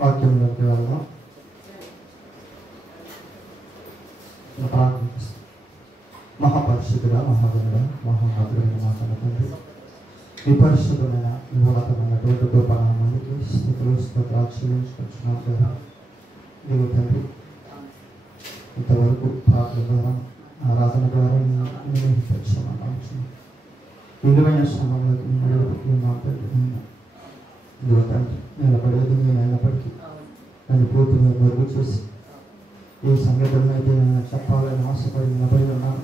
వాక్యంలోకి వెళ్దాం. ప్రార్థిస్తాం. మహాపరిశుద్ధుడా, మహాగణుడా, మహోన్నతుడైన మా తండ్రి, ఈ పరిశుద్ధమైన ఉన్నతమైనటువంటి గొప్ప నామానికి స్థితులు స్తోత్రాలు చెల్లించుకుంటున్నాం కదా. నీవు తండ్రి ఇంతవరకు ప్రార్థన ద్వారా ఆరాధన ద్వారా నేను పరిచయం విలువైన సమయంలోకి నేను తండ్రి ఇదిగో తండ్రి నిలబడేది నేను అయినప్పటికీ నన్ను పూర్తిగా మెరుగు చేసి ఈ సంగతులను అయితే నేను చెప్పాలని ఆశపడి నిలబడి ఉన్నాను.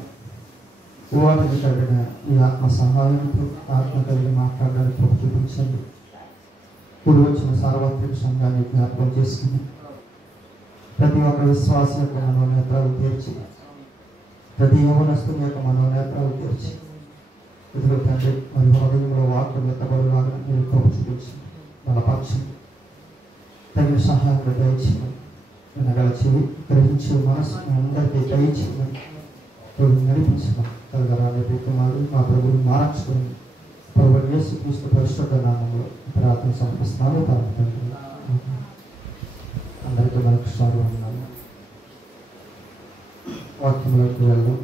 వాటిని కలిగిన ఈ ఆత్మ సహాయంతో ఆత్మ కలిగి మాట్లాడడానికి కృప చూపించండి. కూడి వచ్చిన సార్వత్రిక సంఘాన్ని జ్ఞాపకం చేసుకుని ప్రతి ఒక్క విశ్వాసం యొక్క మనోనేత్రాలు తీర్చి, ప్రతి యవనస్తుని యొక్క మనోనేత్రాలు తీర్చి ఇదిగో తండ్రి మరి హృదయంలో వాక్యం ఎత్తబడిలాగా మీరు కృప చూపించండి. బలపరచండి. తగిన సహాయం దయచేయండి. వినగల చెవి, గ్రహించే మనసు అందరికీ దయచేయమని నడిపించమని కలగరాని కుమారు మా ప్రభుని మార్చుకొని ప్రభు యేసుక్రీస్తు పరిశుద్ధ నామములో ప్రార్థన సమర్పిస్తున్నాను. తండ్రి అందరికీ మరొకసారి ఉన్నాను. వాక్యంలోకి వెళ్దాం.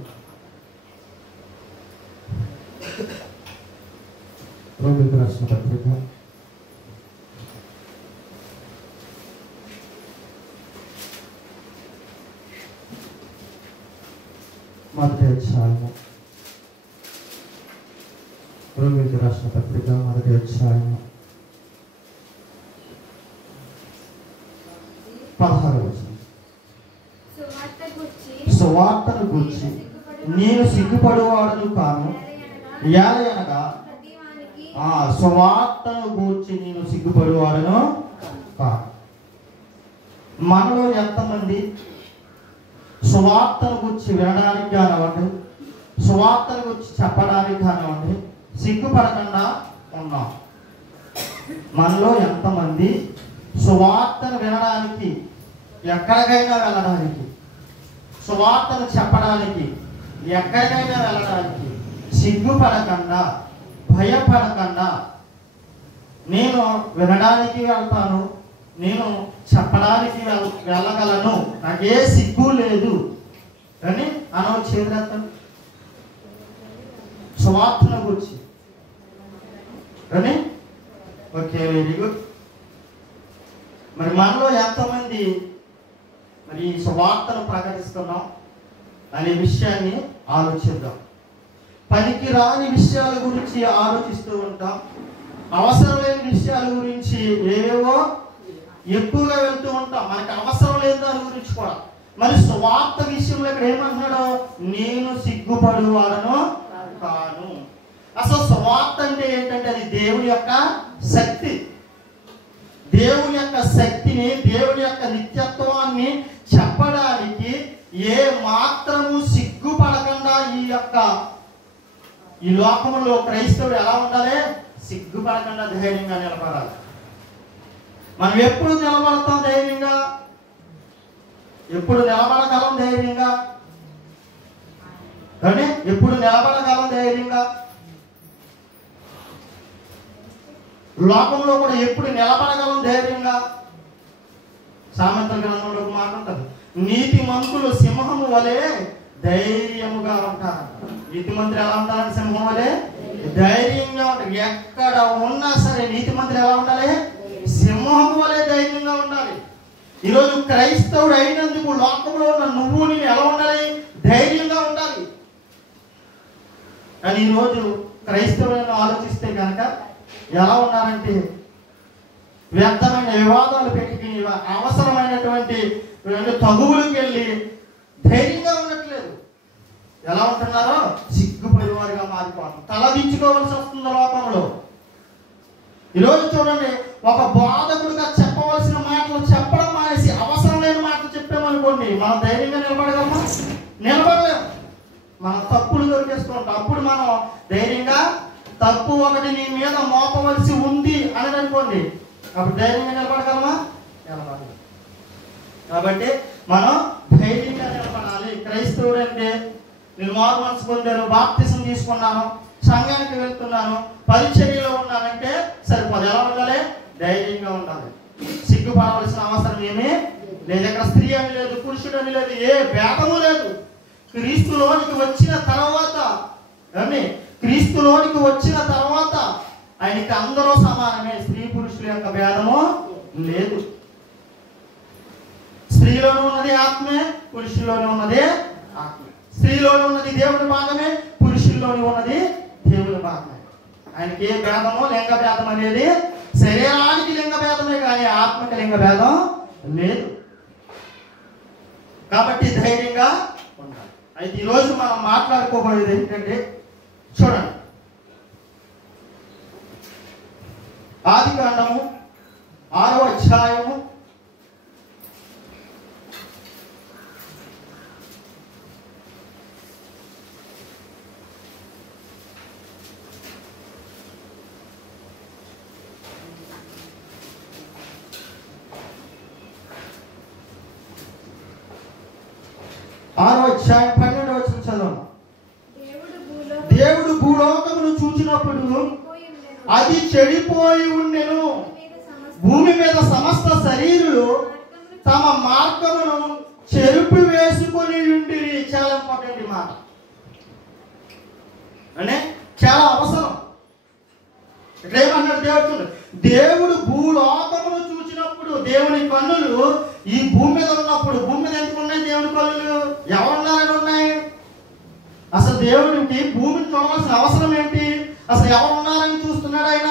రోమిలకు రాసిన పత్రిక 1వ అధ్యాయము. రోమిలకు రాసిన పత్రిక 1వ అధ్యాయము 16వ వచనం. సువార్తను గూర్చి నేను సిగ్గుపడువాడను కాను, ఏలయనగా సువార్తను గూర్చి నేను సిగ్గుపడువాడను కాను. మనలో ఎంతమంది సువార్తను గురించి వినడానికి కానివ్వండి, సువార్తను గురించి చెప్పడానికి కానివ్వండి సిగ్గుపడకుండా ఉన్నాం? మనలో ఎంతమంది సువార్తను వినడానికి, ఎక్కడికైనా వెళ్ళడానికి, సువార్తను చెప్పడానికి ఎక్కడికైనా వెళ్ళడానికి సిగ్గుపడకుండా, భయపడకుండా నేను వినడానికి వెళ్తాను, నేను చెప్పడానికి వెళ్ళగలను, నాకే సిగ్గు లేదు అని చేతులెత్తాను సువార్తను గురించి అని. Okay, very good. మరి మనలో ఎంతమంది మరి ఈ సువార్తను ప్రకటిస్తున్నాం అనే విషయాన్ని ఆలోచిద్దాం. పనికి రాని విషయాల గురించి ఆలోచిస్తూ ఉంటాం. అవసరం లేని విషయాల గురించి ఏవేవో ఎక్కువగా వెళ్తూ ఉంటాం. మనకి అవసరం లేదు దాని గురించి కూడా. మరి సువార్త విషయంలో ఇక్కడ ఏమంటున్నాడు? నేను సిగ్గుపడువాడను కాను. అసలు సువార్త అంటే ఏంటంటే అది దేవుని యొక్క శక్తి. దేవుని యొక్క శక్తిని, దేవుని యొక్క నిత్యత్వాన్ని చెప్పడానికి ఏ మాత్రము సిగ్గుపడకుండా ఈ లోకంలో క్రైస్తవుడు ఎలా ఉండాలి? సిగ్గుపడకుండా ధైర్యంగా నిలబడాలి. మనం ఎప్పుడు నిలబడతాం ధైర్యంగా? ఎప్పుడు నిలబడగలం ధైర్యంగా? కానీ ఎప్పుడు నిలబడగలం ధైర్యంగా? లోకంలో కూడా ఎప్పుడు నిలబడగలం ధైర్యంగా? సామెతల గ్రంథంలో ఒక మాట ఉంటుంది, నీతి మంతులు సింహము వలె ధైర్యముగా ఉంటారు. నీతి మంత్రి ఎలా ఉంటారు? సింహం వలె ధైర్యంగా ఉంటారు. ఎక్కడ ఉన్నా సరే నీతి మంత్రి ఎలా ఉండాలి? సింహం వలె ధైర్యంగా ఉండాలి. ఈరోజు క్రైస్తవుడు అయినందుకు లోకంలో ఉన్న నువ్వు నేను ఎలా ఉండాలి? ధైర్యంగా ఉండాలి. కానీ ఈరోజు క్రైస్తవులను ఆలోచిస్తే కనుక ఎలా ఉన్నారంటే వ్యర్థమైన వివాదాలు పెట్టి అవసరమైనటువంటి తగువులకు వెళ్ళి ధైర్యంగా ఉండట్లేదు. ఎలా ఉంటున్నారో సిగ్గుపడివారుగా మారిపోతాం. తలదించుకోవాల్సి వస్తుంది లోకంలో. ఈరోజు చూడండి, ఒక బోధకుడిగా చెప్పవలసిన మాటలు చెప్పడం మానేసి అవసరం లేని మాటలు చెప్పామనుకోండి, మనం ధైర్యంగా నిలబడగలమా? నిలబడలేము. మనం తప్పులు దొరికేస్తుంటాం. అప్పుడు మనం ధైర్యంగా తప్పు ఒకటి నీ మీద మోపవలసి ఉంది అని అనుకోండి, అప్పుడు ధైర్యంగా నిలబడగలమా? నిలబడలేము. కాబట్టి మనం ధైర్యంగా నిలబడాలి. క్రైస్తవుడు అంటే నేను మారు మనసు పొందాను, బాప్తిసం తీసుకున్నాను, సంఘానికి వెళ్తున్నాను, పరిచర్యలో ఉన్నానంటే సరిపోదు. ఎలా ఉండాలి? ధైర్యంగా ఉండాలి. సిగ్గుపడవలసిన అవసరం ఏమీ లేదు. ఇక్కడ స్త్రీ అని లేదు, పురుషుడు అని లేదు, ఏ భేదము లేదు. క్రీస్తులోనికి వచ్చిన తర్వాత క్రీస్తులోనికి వచ్చిన తర్వాత ఆయనకి అందరూ సమానమే. స్త్రీ పురుషుల యొక్క భేదము లేదు. స్త్రీలోనే ఉన్నది ఆత్మే, పురుషుల్లోనే ఉన్నది ఆత్మే. స్త్రీలోనే ఉన్నది దేవుని భాగమే, పురుషుల్లోనే ఉన్నది దేవుని భాగమే. ఆయనకి ఏ భేదము, లింగ భేదం అనేది శరీరానికి లింగ భేదమే కానీ ఆత్మకి లింగ భేదం లేదు. కాబట్టి ధైర్యంగా ఉండాలి. అయితే ఈరోజు మనం మాట్లాడుకోబోయేది ఏంటంటే, చూడండి, ఆదికాండము 6వ అధ్యాయము 12వ వచనం చదవండి. దేవుడు భూలోకమును చూచినప్పుడు అది చెడిపోయి ఉండెను, భూమి మీద సమస్త శరీరులు తమ మార్గమును చెరుపు వేసుకొని ఉండిరి. చాలా ఇంపార్టెంట్ మాట, అంటే చాలా అవసరం. ఇట్లేమన్నాడు దేవుడు? దేవుడు భూలోకమును చూచినప్పుడు, దేవుని కన్నులు ఈ భూమి మీద ఉన్నప్పుడు, భూమి మీద ఎందుకు ఉన్నాయి దేవుని కన్నులు? ఎవరున్నారని ఉన్నాయి? అసలు దేవుడికి భూమిని చూడవలసిన అవసరం ఏంటి? అసలు ఎవరున్నారని చూస్తున్నాడు ఆయన?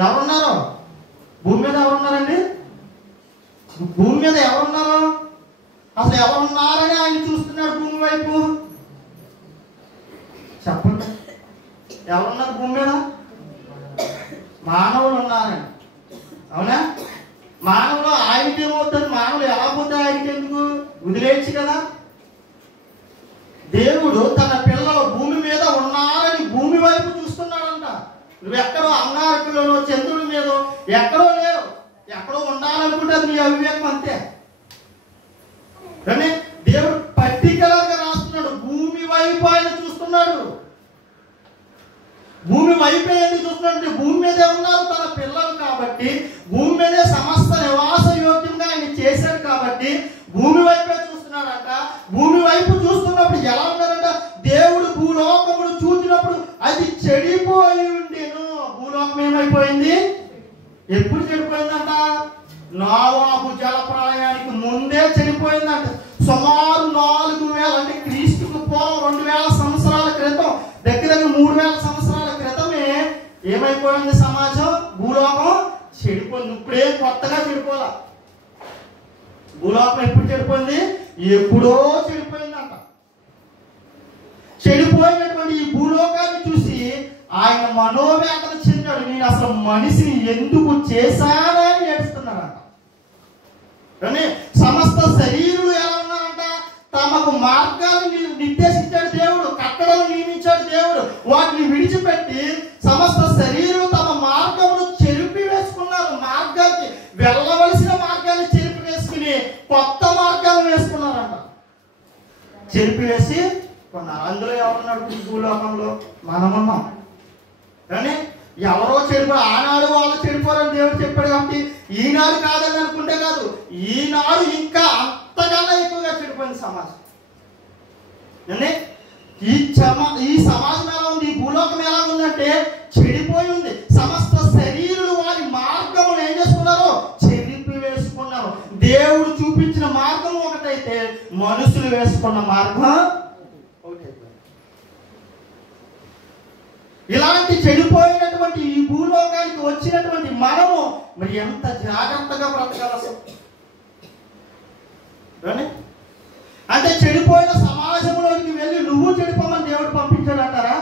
ఎవరున్నారో భూమి మీద ఎవరున్నారండి? భూమి మీద ఎవరున్నారో అసలు ఎవరున్నారని ఆయన చూస్తున్నాడు భూమి వైపు. చెప్పండి, ఎవరున్నారు భూమి మీద? మానవులు ఉన్నారని. అవునా? మానవులు ఆయనకి ఏమవుతుంది? మానవులు ఎలా పోతే ఆయనకి ఎందుకు? వదిలేయచ్చు కదా. దేవుడు తన పిల్లలు భూమి మీద ఉన్నారని భూమి వైపు చూస్తున్నాడంట. నువ్వు ఎక్కడో అంగారకులోనో చంద్రుడి మీద ఎక్కడో లేవు, ఎక్కడో ఉండాలనుకుంటే అది నీ అవివేకం అంతే. కానీ దేవుడు పర్టికులర్గా రాస్తున్నాడు, భూమి వైపు ఆయన చూస్తున్నాడు. భూమి వైపు ఎందుకు చూస్తున్నాడు? భూమి మీదే ఉన్నారు తన పిల్లలు కాబట్టి, భూమి మీదే సమస్త నివాస యోగ్యంగా ఆయన చేశాడు కాబట్టి భూమి వైపే చూస్తున్నాడంట. భూమి వైపు చూస్తున్నప్పుడు ఎలా ఉన్నారంట? దేవుడు భూలోకమును చూసినప్పుడు అది చెడిపోయి ఉండేను. భూలోకం ఏమైపోయింది? ఎప్పుడు చెడిపోయిందంట? నోవాహు జలప్రళయానికి ముందే చెడిపోయిందంట. సుమారు 4000 అంటే క్రీస్తుకు పూర్వం 2000 సంవత్సరాల క్రితం, దగ్గర 3000 సంవత్సరాల క్రితమే ఏమైపోయింది సమాజం? భూలోకం చెడిపోయింది. ఇప్పుడే కొత్తగా చెడిపోలా. భూలోకం ఎప్పుడు చెడిపోయింది? ఎప్పుడో చెడిపోయిందంట. చెడిపోయినటువంటి ఈ భూలోకాన్ని చూసి ఆయన మనోవేదన చెందాడు. నేను అసలు మనిషిని ఎందుకు చేశానని ఏడుస్తున్నాడంట. కానీ సమస్త శరీరులు ఎలా ఉన్నారంట? తమకు మార్గాలను నిర్దేశించాడు దేవుడు, కట్టడలు నియమించాడు దేవుడు. వాటిని విడిచిపెట్టి సమస్త శరీరులు తమ మార్గమును చెరిపి వేసుకున్నారు. మార్గానికి వెళ్ళవలసిన మార్గాన్ని చెరిపి వేసుకుని కొత్త మార్గాలు వేసుకున్నారంట. చెరిపి వేసి కొన్నారు. అందులో ఎవరున్నాడు? ఈ భూలోకంలో మనమున్నాం. కానీ ఎవరో చెడిపోయి, ఆనాడు వాళ్ళు చెడిపోరని దేవుడు చెప్పాడు కాబట్టి ఈనాడు కాదని అనుకుంటే కాదు, ఈనాడు ఇంకా అంతకన్నా ఎక్కువగా చెడిపోయింది సమాజం. ఈ సమాజం ఎలా ఉంది? ఈ భూలోకం ఎలా ఉందంటే చెడిపోయి ఉంది. సమస్త శరీరులు వారి మార్గమును ఏం చేసుకున్నారు? చెరిపి వేసుకున్నారు. దేవుడు చూపించిన మార్గం ఒకటైతే మనుషులు వేసుకున్న మార్గం ఒకటైతే. ఇలాంటి చెడిపోయినటువంటి ఈ భూలోకానికి వచ్చినటువంటి మనము మరి ఎంత జాగ్రత్తగా బ్రతకాలి? అంటే చెడిపోయిన సమాజంలోకి వెళ్ళి నువ్వు చెడిపోమని దేవుడు పంపించాడు అంటారా?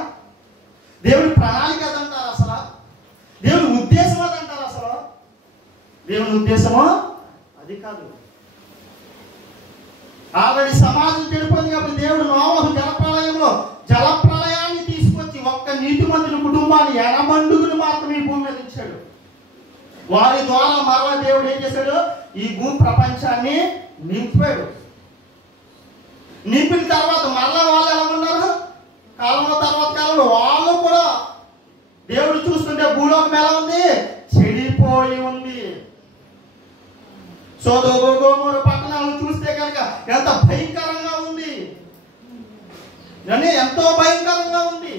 దేవుడి ప్రణాళిక అదంటారా? అసలు దేవుడి ఉద్దేశం అదంటారా? అసలు దేవుని ఉద్దేశమో అది కాదు. ఆల్రెడీ సమాజం చెడిపోయింది కాబట్టి దేవుడు నోవహు జలప్రళయాన్ని తీసుకొచ్చి ఒక్క నీతిమంతుని కుటుంబాన్ని 80 మాత్రమే ఈ భూమి మీద ఇచ్చాడు. వారి ద్వారా మరలా దేవుడు ఏం చేశాడు? ఈ భూమి ప్రపంచాన్ని నింపాడు. నింపిన తర్వాత మరలా వాళ్ళు ఎలా ఉన్నారు? కాలంలో తర్వాత కాలంలో వాళ్ళు కూడా దేవుడు చూస్తుంటే భూలోకం ఎలా ఉంది? చెడిపోయి ఉంది. సొదొమ గొమొర పట్టణాలను చూస్తే కనుక ఎంత భయంకరంగా ఉంది, ఎంతో భయంకరంగా ఉంది.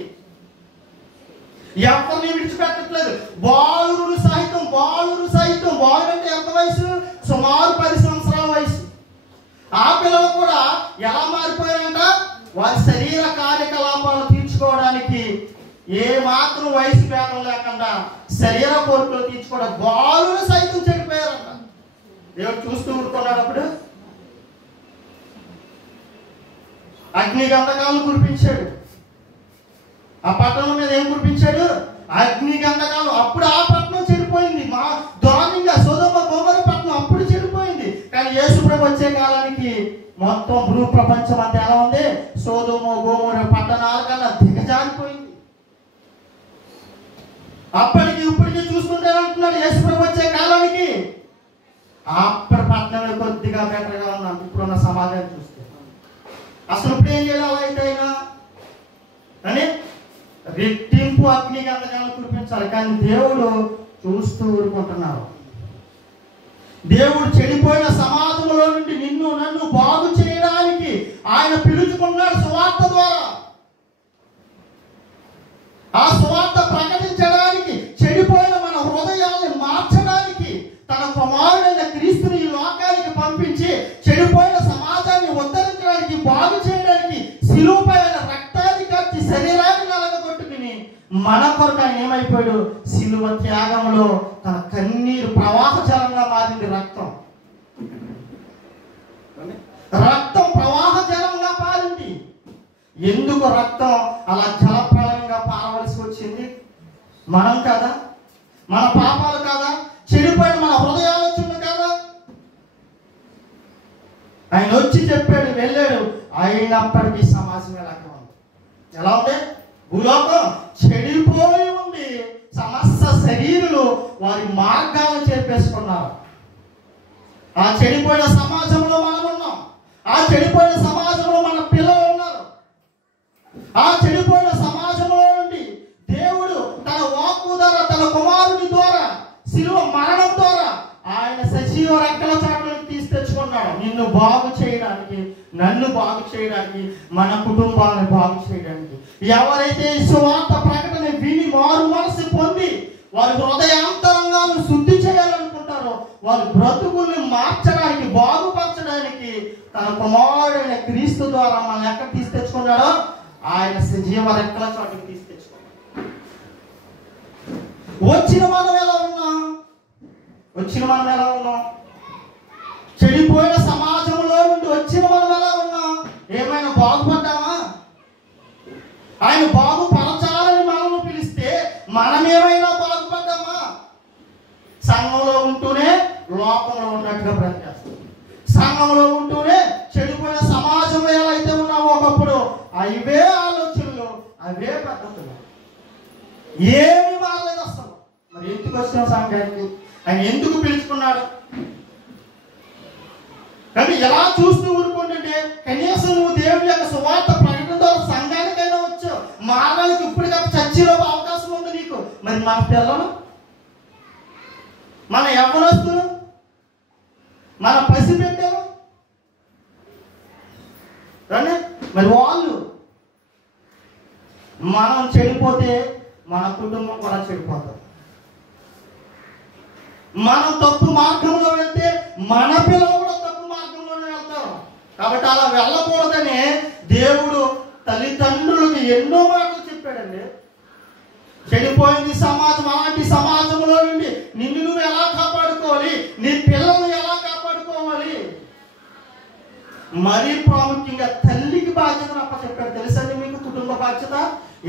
ఎవరిని విడిచిపెట్టట్లేదు. బాలురు సైతం బాలురు అంటే ఎంత వయసు? సుమారు 10 సంవత్సరాల వయసు. ఆ పిల్లలు కూడా ఎలా మారిపోయారంట? వారి శరీర కార్యకలాపాలు తీర్చుకోవడానికి ఏ మాత్రం వయసు భేదం లేకుండా శరీర కోరికలు తీర్చుకోవడం బాలురు సైతం చెడిపోయారంట. దేవుడు చూస్తూ ఊరుకున్నాడు. అప్పుడు అగ్ని గంధకాలను కురిపించాడు. ఆ పట్టణం మీద ఏం కురిపించాడు? అగ్ని గంధకాలు. అప్పుడు ఆ పట్టణం చెడిపోయింది. మా దారుణంగా సొదొమ గొమొర పట్టణం అప్పుడు చెడిపోయింది. కానీ యేసు ప్రభు వచ్చే కాలానికి మొత్తం భూ ప్రపంచం అంతా ఎలా ఉంది? సొదొమ గొమొర పట్టణాల కన్నా దిగజారిపోయింది. అప్పటికి ఇప్పటికి చూసుకుంటే అంటున్నాడు యేసు ప్రభు వచ్చే కాలానికి అప్పటి పట్టణమే కొద్దిగా బెటర్గా ఉన్నాం ఇప్పుడున్న సమాజాన్ని చూస్తే. అసలు ఇప్పుడు ఏం చేయాలి? అలా అయితే అయినా అని రెట్టింపు అగ్ని గంధకాలను కురిపించాలి. కానీ దేవుడు చూస్తూ ఊరుకుంటున్నారు. దేవుడు చెడిపోయిన సమాజంలో నుండి నిన్ను నన్ను బాగు చేయడానికి ఆయన పిలుచుకున్నాడు సువార్త ద్వారా. ఆ సువార్త ప్రకటించడానికి, చెడిపోయిన మన హృదయాన్ని మార్చడానికి తన కుమారుడైన క్రీస్తుని ఈ లోకానికి పంపించి చెడిపోయిన సమాజాన్ని ఉద్ధరించడానికి, బాగు చేయడానికి శిలువపై రక్తాన్ని కార్చి శరీరాన్ని నలగొట్టుకుని మన కొరకు ఆయన ఏమైపోయాడు? శిలువ త్యాగంలో తన కన్నీరు ప్రవాహ జలంగా మారింది. రక్తం ప్రవాహ జలంగా పారింది. ఎందుకు రక్తం అలా జలప్రలయంగా పారవలసి వచ్చింది? మనం కదా, మన పాపాలు కదా, చెడిపోయిన మన హృదయ ఆలోచనలు కదా. ఆయన వచ్చి చెప్పాడు, వెళ్ళాడు. అయినప్పటికీ సమాజం ఎలా ఉంది? భూలోకం చెడిపోయి ఉంది. సమస్త శరీరులు వారి మార్గాలను చేర్పేసుకున్నారు. ఆ చెడిపోయిన సమాజంలో మనం ఉన్నాం. ఆ చెడిపోయిన సమాజంలో మన పిల్లలు ఉన్నారు. ఆ చెడిపోయిన సమాజంలో నుండి దేవుడు తన వాక్కు ద్వారా, తన కుమారుని ద్వారా, శిలువ మరణం ద్వారా ఆయన సజీవ రెక్కల చాటులకు తీసి తెచ్చుకున్నాడు. నిన్ను బాగు చేయడానికి, నన్ను బాగు చేయడానికి, మన కుటుంబాన్ని బాగు చేయడానికి. ఎవరైతే ఈ సువార్త ప్రకటన విని మారు మనసు పొంది వారి హృదయాంతరంగాలను శుద్ధి చేయాలనుకుంటారో, వారి బ్రతుకుల్ని మార్చడానికి, బాగుపరచడానికి తన కుమారుడైన క్రీస్తు ద్వారా మనం ఎక్కడ తీసి తెచ్చుకున్నాడో ఆయన సజీవ రెక్కల చాటుకు తీసి తెచ్చుకున్నాడు. వచ్చిన మనం ఎలా ఉన్నాం? చెడిపోయిన సమాజంలో నుండి వచ్చిన మనం ఎలా ఉన్నాం? ఏమైనా బాగుపడ్డామా? ఆయన బాగుపరచాలని మనల్ని పిలిస్తే మనం ఏమైనా బాగుపడ్డామా? సంఘంలో ఉంటూనే లోకంలో ఉన్నట్టుగా బ్రతికేస్తాం. సంఘంలో ఉంటూనే చెడిపోయిన సమాజంలో ఎలా అయితే ఉన్నామో ఒకప్పుడు అవే ఆలోచనలు, అవే పద్ధతులు, ఏమి మారలేదు అసలు. మరి ఎందుకు వచ్చిన సంఘానికి? ఆయన ఎందుకు పిలుచుకున్నాడు? కానీ ఎలా చూస్తూ ఊరుకుంటుంటే కనీసం నువ్వు దేవుడి యొక్క సువార్త ప్రకటన ద్వారా సంఘానికైనా వచ్చావు. మారడానికి ఇప్పటికప్పుడు చర్చిలో అవకాశం ఉంది నీకు. మరి మన పిల్లలు, మన యవ్వనస్తులు, మన పసిబిడ్డలు, మరి వాళ్ళు మనం చెడిపోతే మన కుటుంబం కూడా చెడిపోతాం. మనం తప్పు మార్గంలో వెళ్తే మన పిల్లలు కూడా తప్పు మార్గంలోనే వెళ్తారు. కాబట్టి అలా వెళ్ళకూడదని దేవుడు తల్లిదండ్రులకు ఎన్నో మాటలు చెప్పాడండి. చెడిపోయింది సమాజం, అలాంటి సమాజంలో నుండి నిన్ను నువ్వు ఎలా కాపాడుకోవాలి, నీ పిల్లల్ని ఎలా కాపాడుకోవాలి, మరీ ప్రాముఖ్యంగా తల్లికి బాధ్యతను అప్పచెప్పాడు. తెలుసండి మీకు? కుటుంబ బాధ్యత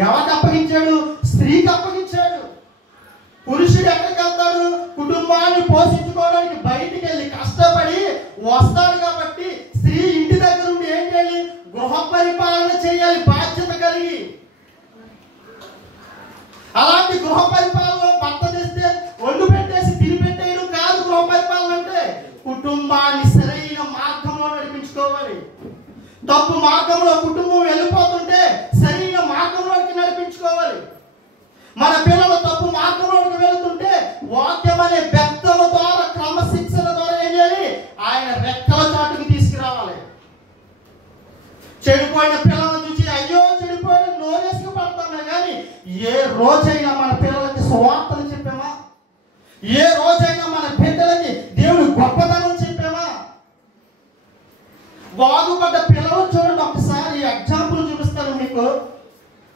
ఎవరికి అప్పగించాడు? స్త్రీకి అప్పగించాడు. పురుషుడు ఎక్కడికి వెళ్తాడు? కుటుంబాన్ని పోషించుకోవడానికి బయటికి వెళ్ళి కష్టపడి వస్తాడు. కాబట్టి స్త్రీ ఇంటి దగ్గర ఉండి ఏం చేయాలి? గృహ పరిపాలన చేయాలి బాధ్యత కలిగి. అలాంటి గృహ పరిపాలన భర్త చేస్తే ఒళ్ళు పెట్టేసి తిని పెట్టేయడం కాదు. గృహ పరిపాలన అంటే కుటుంబాన్ని సరైన మార్గంలో నడిపించుకోవాలి. తప్పు మార్గంలో కుటుంబం వెళ్ళిపోతుంటే సరైన మార్గంలోకి నడిపించుకోవాలి. మన పిల్లలు తప్పు మార్గంలోకి వెళ్తుంటే రోజైనా మన పిల్లలకి సువార్తలు చెప్పామా? ఏ రోజైనా మన బిడ్డలకి దేవుని గొప్పతనం చెప్పామా? బాగుపడ్డ పిల్లలు చూడండి, ఒకసారి ఎగ్జాంపుల్ చూపిస్తాను మీకు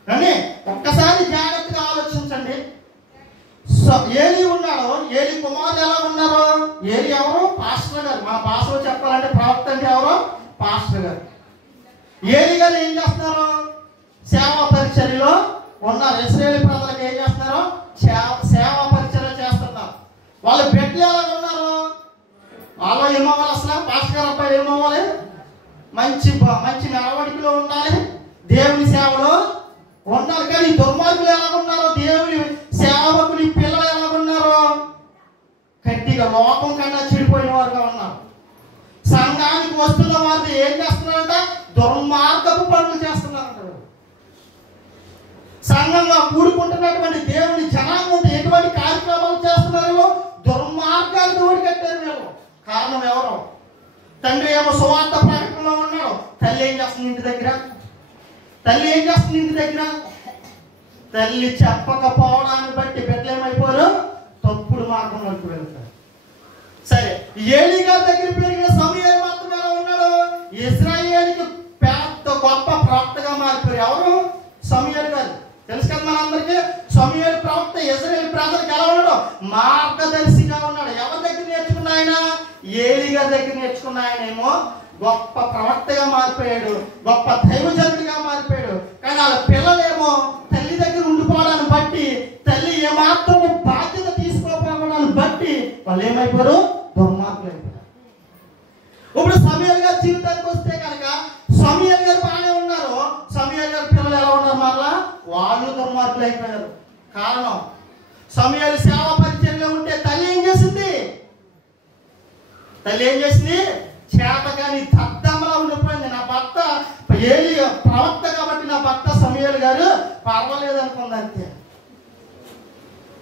అని ఒక్కసారి జాగ్రత్తగా ఆలోచించండి. ఏలి ఉన్నాడు, ఏలి కుమారులు ఎలా ఉన్నారు? ఏలి ఎవరు? పాస్టర్ గారు. మా భాషలో చెప్పాలంటే ప్రవక్త అంటే ఎవరు? పాస్టర్ గారు. ఏలి గారు ఏం చేస్తున్నారు? సేవా పరిచర్యలో ఉన్నారు. ఇశ్రాయేలు ప్రజలకు ఏం చేస్తున్నారు? సేవా పరిచర్య చేస్తున్నారు. వాళ్ళ బిడ్డలు ఎలా ఉన్నారు? వాళ్ళు ఏమవ్వాలి? అసలు పాస్టర్ గారు అబ్బాయి ఏమవ్వాలి? మంచి నడవడికలో ఉండాలి, దేవుని సేవలో ఉండాలి. కానీ దుర్మార్గులు ఎలా ఉన్నారు? దేవుని సేవకుని పిల్లలు ఎలా ఉన్నారు? గట్టిగా లోకం కన్నా చెడిపోయిన వారుగా ఉన్నారు. సంఘానికి వస్తున్న వారు ఏం చేస్తున్నారంట? దుర్మార్గపు పనులు చేస్తున్నారంట. సంఘంగా కూడుకుంటున్నటువంటి దేవుని జనాంగం ఎటువంటి కార్యక్రమాలు చేస్తున్నారు? దుర్మార్గాలు ఓడికట్టారు వీళ్ళు. కారణం ఎవరు? తండ్రి ఏమో సువార్త ప్రకటనలో ఉన్నాడు, తల్లి ఏం చేస్తుంది ఇంటి దగ్గర? తల్లి చెప్పకపోవడాన్ని బట్టి బిడ్డలు ఏమైపోరు? తప్పుడు మార్గంలోకి వెళ్తారు. సరే, ఏలీ గారి దగ్గర పెరిగిన సమూయేలు మాత్రం ఎలా ఉన్నాడు? ఇశ్రాయేలుకి పెద్ద గొప్ప ప్రవక్తగా మారిపోయారు. ఎవరు? సమూయేలు గారు. తెలుసు కదా మనందరికీ. సమూయేలు ప్రవక్త ఇశ్రాయేలు ప్రజలకు ఎలా ఉన్నాడు? మార్గదర్శిగా ఉన్నాడు. ఎవరి దగ్గర నేర్చుకున్న ఆయన? ఏలీ గారి దగ్గర నేర్చుకున్న ఆయన ఏమో గొప్ప ప్రవక్తగా మారిపోయాడు, గొప్ప దైవజనుడిగా మారిపోయాడు. కానీ వాళ్ళ పిల్లలేమో తల్లి దగ్గర ఉండిపోవడాన్ని బట్టి, తల్లి ఏమాత్రం బాధ్యత తీసుకోకపోవడాన్ని బట్టి వాళ్ళు ఏమైపోయారు? దుర్మార్గులు అయిపోయారు. ఇప్పుడు సమూయేలు గారి జీవితానికి వస్తే కనుక సమూయేలు గారు బాగానే ఉన్నారు. సమూయేలు గారి పిల్లలు ఎలా ఉన్నారు? మరలా వాళ్ళు దుర్మార్గులు అయిపోయారు. కారణం, సమూయేలు సేవా పరిచర్యలో ఉంటే తల్లి ఏం చేసింది? చేతగాని దద్దమ్మలా ఉండిపోయింది. నా భర్త ఏలి ప్రవక్త కాబట్టి నా భర్త సమూయేలు గారు పర్వాలేదు అనుకుంది అంతే.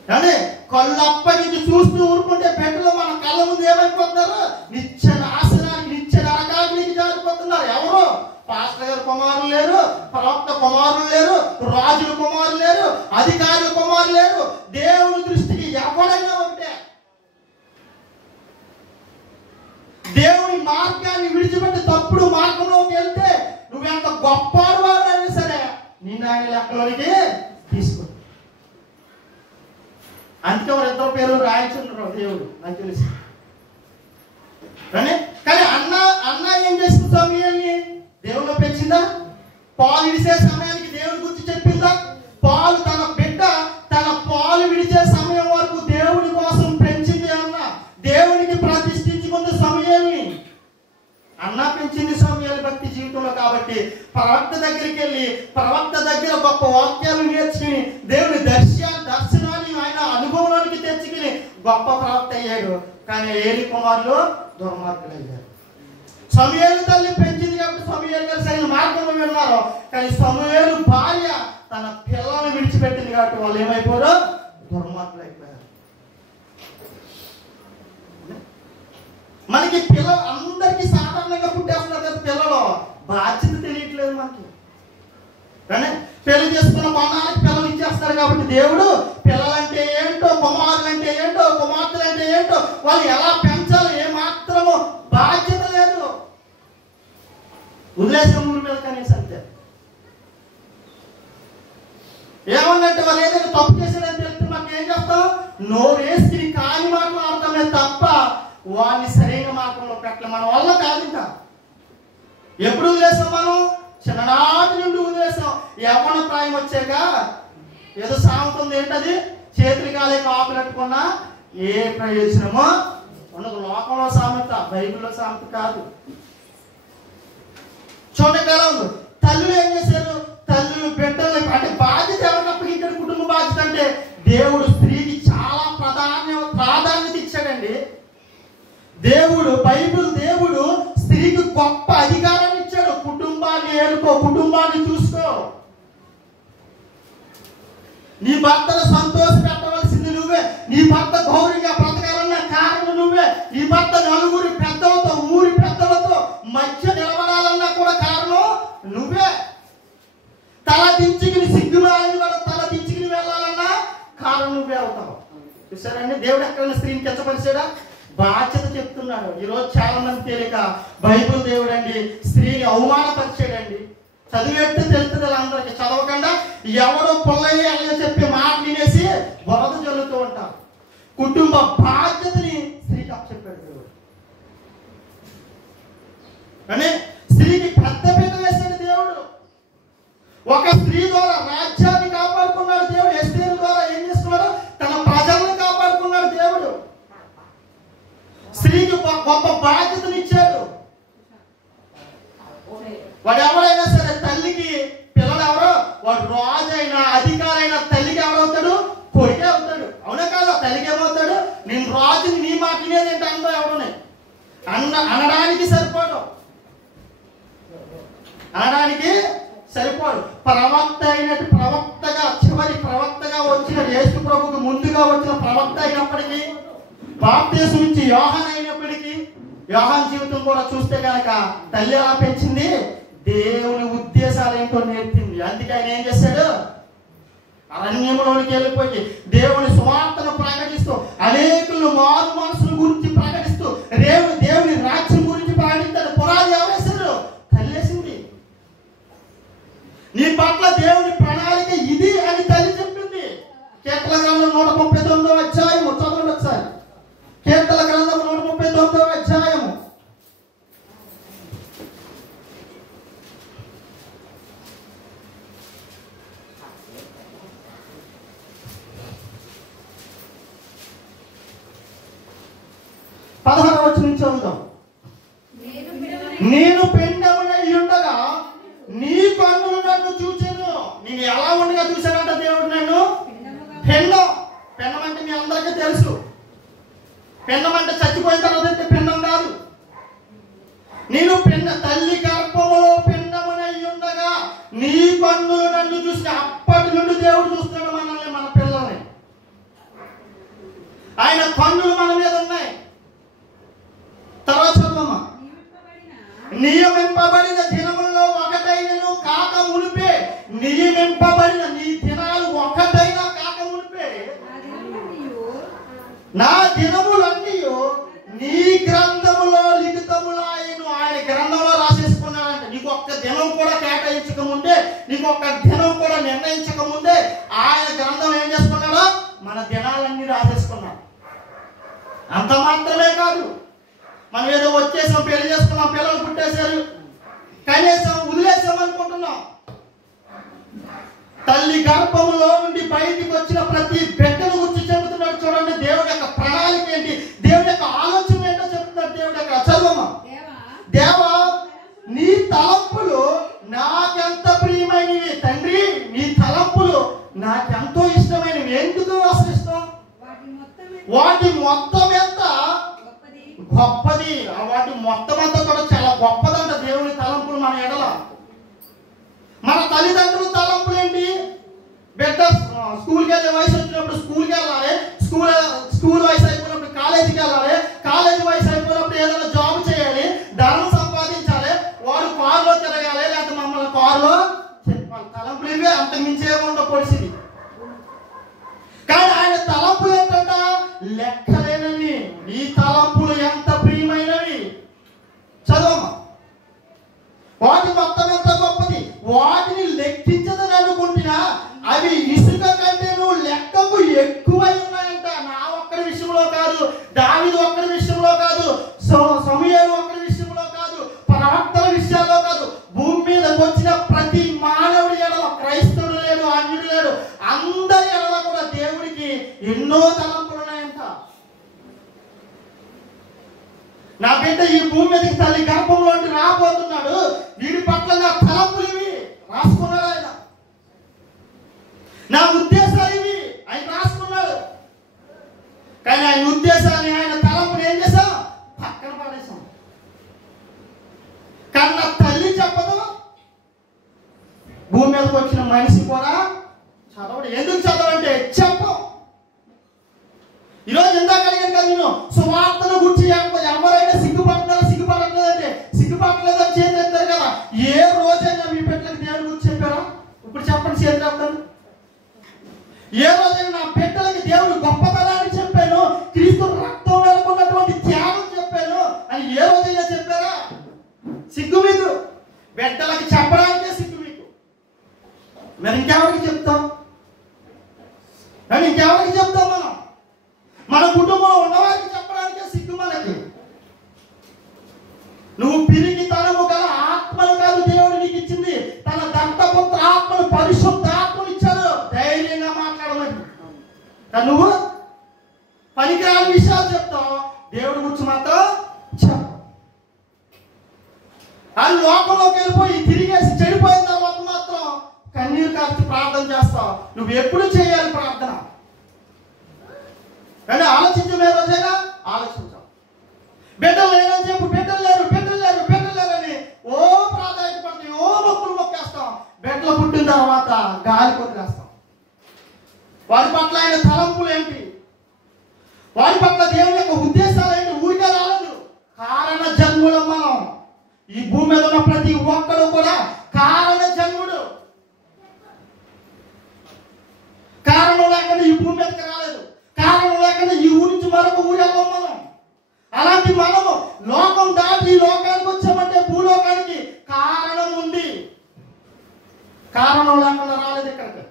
కానీ కళ్ళప్పటికి చూస్తూ ఊరుకుంటే బిడ్డలు మన కళ్ళ ముందు ఏమైపోతున్నారు? నిత్య నాశనానికి, నిత్య నరకానికి జారిపోతున్నారు. ఎవరు? పాస్టర్ గారు కుమారులు లేరు, ప్రవక్త కుమారులు లేరు, రాజుల కుమారులు లేరు, అధికారుల కుమారులు లేరు. దేవుని దృష్టికి ఎవరైనా ఉంటే దేవుని మార్గాన్ని విడిచిపెట్టి తప్పుడు మార్గంలోకి వెళ్తే నువ్వెంత గొప్పవాడు వారైనా సరే నిన్ను ఆయన లెక్కలోనికి తీసుకో. అందుకే వారిద్దరు పేర్లు రాయించుంటారు దేవుడు, నాకు తెలిసి. కానీ అన్న ఏం చేసింది? సమూయేలుని దేవుళ్ళు పెంచిందా? పాలు విడిచే సమయానికి దేవుడి గురించి చెప్పిందా? తన బిడ్డ తన పాలు విడిచే సమయం వరకు దేవుడి కోసం పెంచింది అన్న. దేవునికి ప్రతిష్ఠించుకుంది సమూయేలుని. అన్న పెంచింది సమూయేలు భక్తి జీవితంలో. కాబట్టి ప్రవక్త దగ్గరికి వెళ్ళి ప్రవక్త దగ్గర గొప్ప వాక్యాలు నేర్చుకుని దేవుని దర్శనాన్ని ఆయన అనుభవంలోనికి తెచ్చుకుని గొప్ప ప్రవక్త అయ్యాడు. కానీ ఏలి కుమారులు దుర్మార్గులు అయ్యారు. సమూయేలు తల్లి పెంచింది కాబట్టి సమూయేలు గారు సరైన మార్గంలో వెళ్ళారు. కానీ సమూయేలు భార్య తన పిల్లలను విడిచిపెట్టింది కాబట్టి వాళ్ళు ఏమైపోయారు? దుర్మార్గులు అయిపోయారు. మనకి పిల్లలు అందరికీ సాధారణంగా పుట్టేస్తున్నారు కదా పిల్లలు. బాధ్యత తెలియట్లేదు మనకి. కానీ పెళ్లి చేసుకున్న కొన్నాళ్ళకి పిల్లలు ఇచ్చేస్తారు కాబట్టి దేవుడు పిల్లలంటే ఏంటో, కుమారులంటే ఏంటో, కుమార్తెలంటే ఏంటో, వాళ్ళు ఎలా పెంచాలో ఏమాత్రము బాధ్యత లేదు. వదిలేసిన ఊరి మీద కనీసం అంతే. ఏమన్నట్టు వాళ్ళు ఏదైనా తప్పు చేశాడని తెలిస్తే మాకు ఏం చేస్తాం? నోరేసి కాని మాటలు ఆడతామే తప్ప వాడిని సరైన మార్గంలో పెట్టలే. మన వల్ల కాదు. ఇంకా ఎప్పుడు వదిలేసాం? మనం చిన్ననాటి నుండి వదిలేసాం. యవ్వన ప్రాయం వచ్చాక ఏదో సాగుతుంది. ఏంటది? చేతులు కాలే కాపు కట్టుకున్నా ఏ ప్రయోజనమో ఉండదు. లోకంలో సామెత, బైబిల్లో సామెత కాదు. చూడండి ఎలా ఉంది. తల్లులు ఏం చేశారు? తల్లులు బిడ్డలు అంటే బాధ్యత ఎవరినప్పటికీ ఇక్కడ కుటుంబ బాధ్యత అంటే దేవుడు స్త్రీకి చాలా ప్రాధాన్యత ఇచ్చాడండి. దేవుడు స్త్రీకి గొప్ప అధికారాన్ని ఇచ్చాడు. కుటుంబాన్ని ఏడుకో, కుటుంబాన్ని చూసుకో. నీ భర్తను సంతోష పెట్టవలసింది నువ్వే. నీ భర్త గౌరవంగా బ్రతకాలన్న కారణం నువ్వే. నీ భర్త నలుగురి పెద్దలతో, ఊరి పెద్దలతో మధ్య నిలబడాలన్నా కూడా కారణం నువ్వే. తల దించుకుని సిగ్గుమాలిన తల దించుకుని వెళ్ళాలన్నా భారం నువ్వే అవుతావు. చూసారండి, దేవుడు ఎక్కడైనా స్త్రీని కించపరిచాడా? బాధ్యత చెప్తున్నాడు. ఈరోజు చాలా మంది తెలియక బైబుల్ దేవుడు అండి స్త్రీని అవమానపరిచాడండి. చదివేస్తే తెలుస్తుంది అందరికి, చదవకుండా ఎవడో పొల్లయ్య చెప్పి మాట వినేసి వరద జల్లుతూ ఉంటారు. కుటుంబ బాధ్యతని స్త్రీకి అప్పచెప్పాడు దేవుడు. అని స్త్రీకి పెద్ద పీట వేశాడు దేవుడు. ఒక స్త్రీ ద్వారా రాజ్యాన్ని కాపాడుకున్నాడు దేవుడు. ఎస్తేరు ద్వారా ఏం చేస్తున్నాడు? తన ప్రజలను కాపాడుకున్నాడు దేవుడు. స్త్రీకి గొప్ప బాధ్యతను ఇచ్చాడు. వాడు ఎవరైనా సరే తల్లికి పిల్లలు ఎవరో, వాడు రాజు అయినా అధికారి అయినా తల్లికి ఎవరవుతాడు? కొడుకే అవుతాడు. అవునా కాదా? తల్లికి ఏమవుతాడు? నేను రాజుని, నీ మాట వినేదేంటి అందో ఎవడనే అనడానికి సరిపోడు. అనడానికి సరిపోడు. ప్రవక్త అయినట్టు ప్రవక్తగా, చివరి ప్రవక్తగా వచ్చిన యేసు ప్రభుకు ముందుగా వచ్చిన ప్రవక్త అయినప్పటికీ, బాప్తిసం ఇచ్చి యోహాను అయినప్పటికీ, యోహాను జీవితం కూడా చూస్తే కనుక తల్లి ఎలా పెంచింది? దేవుని ఉద్దేశాలు ఏంటో నేర్పింది. అందుకే ఆయన ఏం చేశాడు? అరణ్యంలోనికి వెళ్ళిపోయి దేవుని సువార్తను ప్రకటిస్తూ, అనేకులు మారు మనసుల గురించి ప్రకటిస్తూ, దేవుని రాజ్యం గురించి ప్రకటించాడు. పునాది ఎవరేశారు? తల్లేసింది. నీ పట్ల దేవుని ప్రణాళిక ఇది అని తల్లి చెప్పింది. కీర్తన గ్రంథం 139వ అధ్యాయము చదవండి ఒకసారి. కీర్తన గ్రంథం 139వ అధ్యాయము. పదహారు వచనం నుంచి చదువుదాం. నేను పెండమునై ఉండగా నీ కన్నులు నన్ను చూచెను. నేను ఎలా ఉండగా చూశానంట దేవుడు నన్ను? పెండం. పెండం అంటే మీ అందరికీ తెలుసు. పెండం అంటే చచ్చిపోయిన తర్వాత పెండం కాదు. నేను తల్లి గర్భములో పెండమునై ఉండగా నీ కన్నులు నన్ను చూసి, అప్పటి నుండి దేవుడు చూస్తున్నాడు మనల్ని, మన పిల్లల్ని. ఆయన కన్నులు మన మీద ఉన్నాయి. తర్వాత చదవమ్మా. నియమింపబడిన దినములలో ఒకటైనను కాక మునిపే, నియమింపబడిన నీ దినాలు ఒకటైనా కాక మునిపే నా దినములన్నీ నీ గ్రంథములో లిఖితములాయను. ఆయన గ్రంథంలో రాసేసుకున్నాడంటే, నీకు ఒక్క దినం కూడా కేటాయించక ముందే, నీకు ఒక్క దినం కూడా నిర్ణయించక ముందే ఆయన గ్రంథం ఏం చేసుకున్నాడో మన దినాలన్నీ రాసేసుకున్నాడు. అంత మాత్రమే కాదు, మనం ఏదో వచ్చేసాం, పెళ్లి చేసుకున్నాం, పిల్లలు పుట్టేశారు, కనీసం వదిలేసాం అనుకుంటున్నాం. తల్లి గర్భములో నుండి బయటికి వచ్చిన ప్రతి బిడ్డను గురించి చెబుతున్నాడు. చూడండి దేవుడి యొక్క ప్రణాళిక ఏంటి, దేవుడి యొక్క ఆలోచన ఏంటో చెప్తున్నాడు. దేవుడి యొక్క చదువమ్మా. దేవా నీ తలంపులు నాకెంత ప్రియమైనవి. తండ్రి నీ తలంపులు నాకెంతో ఇష్టమైనవి. ఎందుకు అసలు ఇష్టం? వాటి మొత్తం ఎంత గొప్పది. వాటి మొత్తం అంతా కూడా చాలా గొప్పదంట దేవుని తలంపులు మన ఎడల. మన తల్లిదండ్రుల తలంపులు ఏంటి? బిడ్డ స్కూల్కి వెళ్ళే వయసు వచ్చినప్పుడు స్కూల్కి వెళ్ళాలి, స్కూల్ వయసు అయిపోయినప్పుడు కాలేజీకి వెళ్ళాలి, కాలేజీ వయసు అయిపోయినప్పుడు ఏదైనా జాబ్ చేయాలి, ధనం సంపాదించాలి, వాడు కారులో తిరగాలి, లేకపోతే మమ్మల్ని కారులో చెప్పాలి. తలంపులు ఇవే, అంత మించేయకుండా పొడిసింది. కానీ ఆయన తలంపులు ఏంటంట? లెక్కలేనవి. నీ తలంపులు ఎంత ప్రియమైనవి. చదవమ్మా. వాటి మొత్తం ఎంత గొప్పది. వాటిని లెక్కించదని అనుకుంటున్నా అవి ఇసుక కంటే నువ్వు లెక్కకు ఎక్కువై ఉన్నాయంట. నా ఒక్కడి విషయంలో కాదు, దావీదు ఒక్కడి విషయంలో కాదు, సమూయేలు ఒక్కడి విషయంలో కాదు, ప్రవక్తల విషయాల్లో కాదు, భూమి మీదకి వచ్చిన ప్రతి మానవుడి ఎడల, క్రైస్తవుడు లేడు, అన్యుడు లేడు, అందరి ఎడల కూడా దేవుడికి ఎన్నో తలంపులు ఉన్నాయంట. నా బిడ్డ ఈ భూమి మీదకి తల్లి గర్భంలో రాబోతున్నాడు, వీడి పట్ల నా తలంపులు ఇవి రాసుకున్నాడు ఆయన. నా ఉద్దేశాలు ఇవి ఆయన రాసుకున్నాడు. కానీ ఆయన ఉద్దేశాన్ని, ఆయన తలంపులు ఏం చేశాం? పక్కన పడేశాం. కానీ నా తల్లి చెప్పదు, భూమి మీదకి వచ్చిన మనిషి కూడా చదవడు. ఎందుకు చదవంటే చెప్పం. ఈరోజు ఇందాక అడిగాను కదా నేను, సువార్తను గురించి ఎవరైనా సిగ్గుపడట్లేదంటే సిగ్గుపడట్లేదని చేతులు కదా. ఏ రోజైనా మీ బిడ్డలకు దేవుని గురించి చెప్పారా? ఇప్పుడు చెప్పండి, చేతులు. ఏ రోజైనా నా బిడ్డల నువ్వు పనికిరాని విషయాలు చెప్తావు, దేవుడి గురించి మాత్రం చెప్పు. అది లోకంలోకి వెళ్ళిపోయి తిరిగేసి చెడిపోయిన తర్వాత మాత్రం కన్నీరు కార్చి ప్రార్థన చేస్తావు. నువ్వు ఎప్పుడు చేయాలి ప్రార్థన? అంటే ఆలోచించే రోజైనా ఆలోచించావు. బిడ్డలు లేరని చెప్పు, బిడ్డలు లేరు అని ఓ ప్రాధాన్యపడి ఓ మొక్కులు మొక్కేస్తాం. బిడ్డలు పుట్టిన తర్వాత గాలి కొట్టేస్తాం. వారి పట్ల ఆయన తలంపులు ఏంటి, వారి పట్ల దేవుని యొక్క ఉద్దేశాలు ఏంటి? ఊరికే రాలేదు, కారణ జన్ములం మనం. ఈ భూమి మీద ఉన్న ప్రతి ఒక్కడు కూడా కారణ జన్ముడు. కారణం లేకుండా ఈ భూమి మీదకి రాలేదు, కారణం లేకుండా ఈ ఊరి నుంచి మరొక ఊరు వెళ్ళాం మనం. అలాంటి మనము లోకం దాటి ఈ లోకానికి వచ్చామంటే భూలోకానికి కారణం ఉంది. కారణం లేకుండా రాలేదు ఇక్కడికి.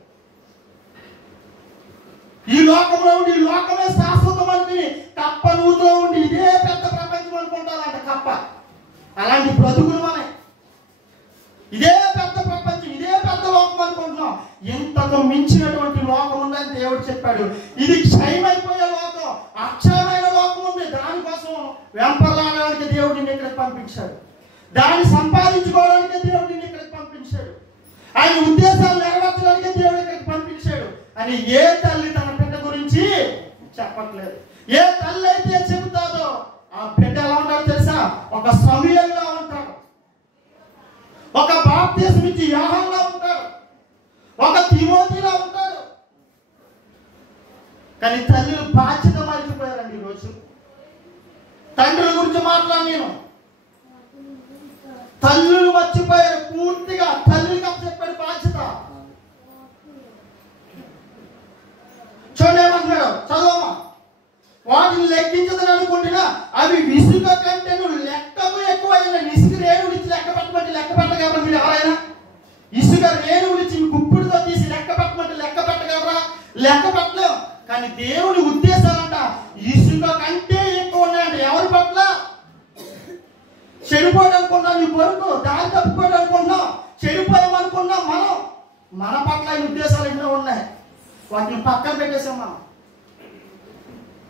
ఈ లోకంలో ఉండి ఈ లోకమే శాశ్వతం అనుకుని కప్ప నూతులో ఉండి ఇదే పెద్ద ప్రపంచం అనుకుంటారంట కప్ప. అలాంటి బ్రతుకులు మనమే. ఇదే పెద్ద ప్రపంచం, ఇదే పెద్ద లోకం అనుకుంటున్నాం. ఇంతకు మించినటువంటి లోకం ఉందని దేవుడు చెప్పాడు. ఇది క్షయమైపోయే లోకం, అక్షయమైన లోకం ఉంది. దానికోసం వెంపర్లాడడానికి దేవుడు నిన్ను ఇక్కడికి పంపించాడు. దాన్ని సంపాదించుకోవడానికి దేవుడు నిన్ను ఇక్కడికి పంపించాడు. ఆయన ఉద్దేశాలు నెరవేర్చడానికి దేవుడు ఇక్కడికి పంపించాడు అని ఏ తల్లి తన బిడ్డ గురించి చెప్పట్లేదు. ఏ తల్లి అయితే చెబుతాదో ఆ బిడ్డ ఎలా ఉంటాడో తెలుసా? ఒక సమూయేలుగా ఉంటాడు, ఒక బాప్తిస్మం ఇచ్చి యోహానులా ఉంటాడు, ఒక తిమోతిలా ఉంటాడు. కానీ తల్లులు బాధ్యత మర్చిపోయారండి. ఈరోజు తండ్రుల గురించి మాట్లాడి నేను తల్లులు మర్చిపోయారు పూర్తిగా. తల్లికి చెప్పాడు బాధ్యత. చూడేమంటున్నాడు, చదవమా. వాటిని లెక్కించదని అనుకుంటున్నా అవి విసుగ కంటే నువ్వు లెక్కకు ఎక్కువైన ఇసుక రేణువులు ఇచ్చి లెక్క పెట్టమంటే లెక్క పెట్టగలరా? మీరు ఎవరైనా ఇసుక రేణువులు ఇచ్చి గుప్పిడితో తీసి లెక్క పెట్టమంటే లెక్క పెట్టగలరా? లెక్క పెట్టలేం. కానీ దేవుని ఉద్దేశాలంట ఇసుక కంటే ఎక్కువ ఉన్నాయంట. ఎవరి పట్ల? చెడిపోయాడు అనుకున్నాం, నీ కొరకు దారి తప్పిపోయాడు అనుకున్నాం, చెడిపోయాం అనుకున్నాం మనం. మన పట్ల ఈ ఉద్దేశాలు ఎన్నో ఉన్నాయి. వాటిని పక్కన పెట్టేసాం మనం.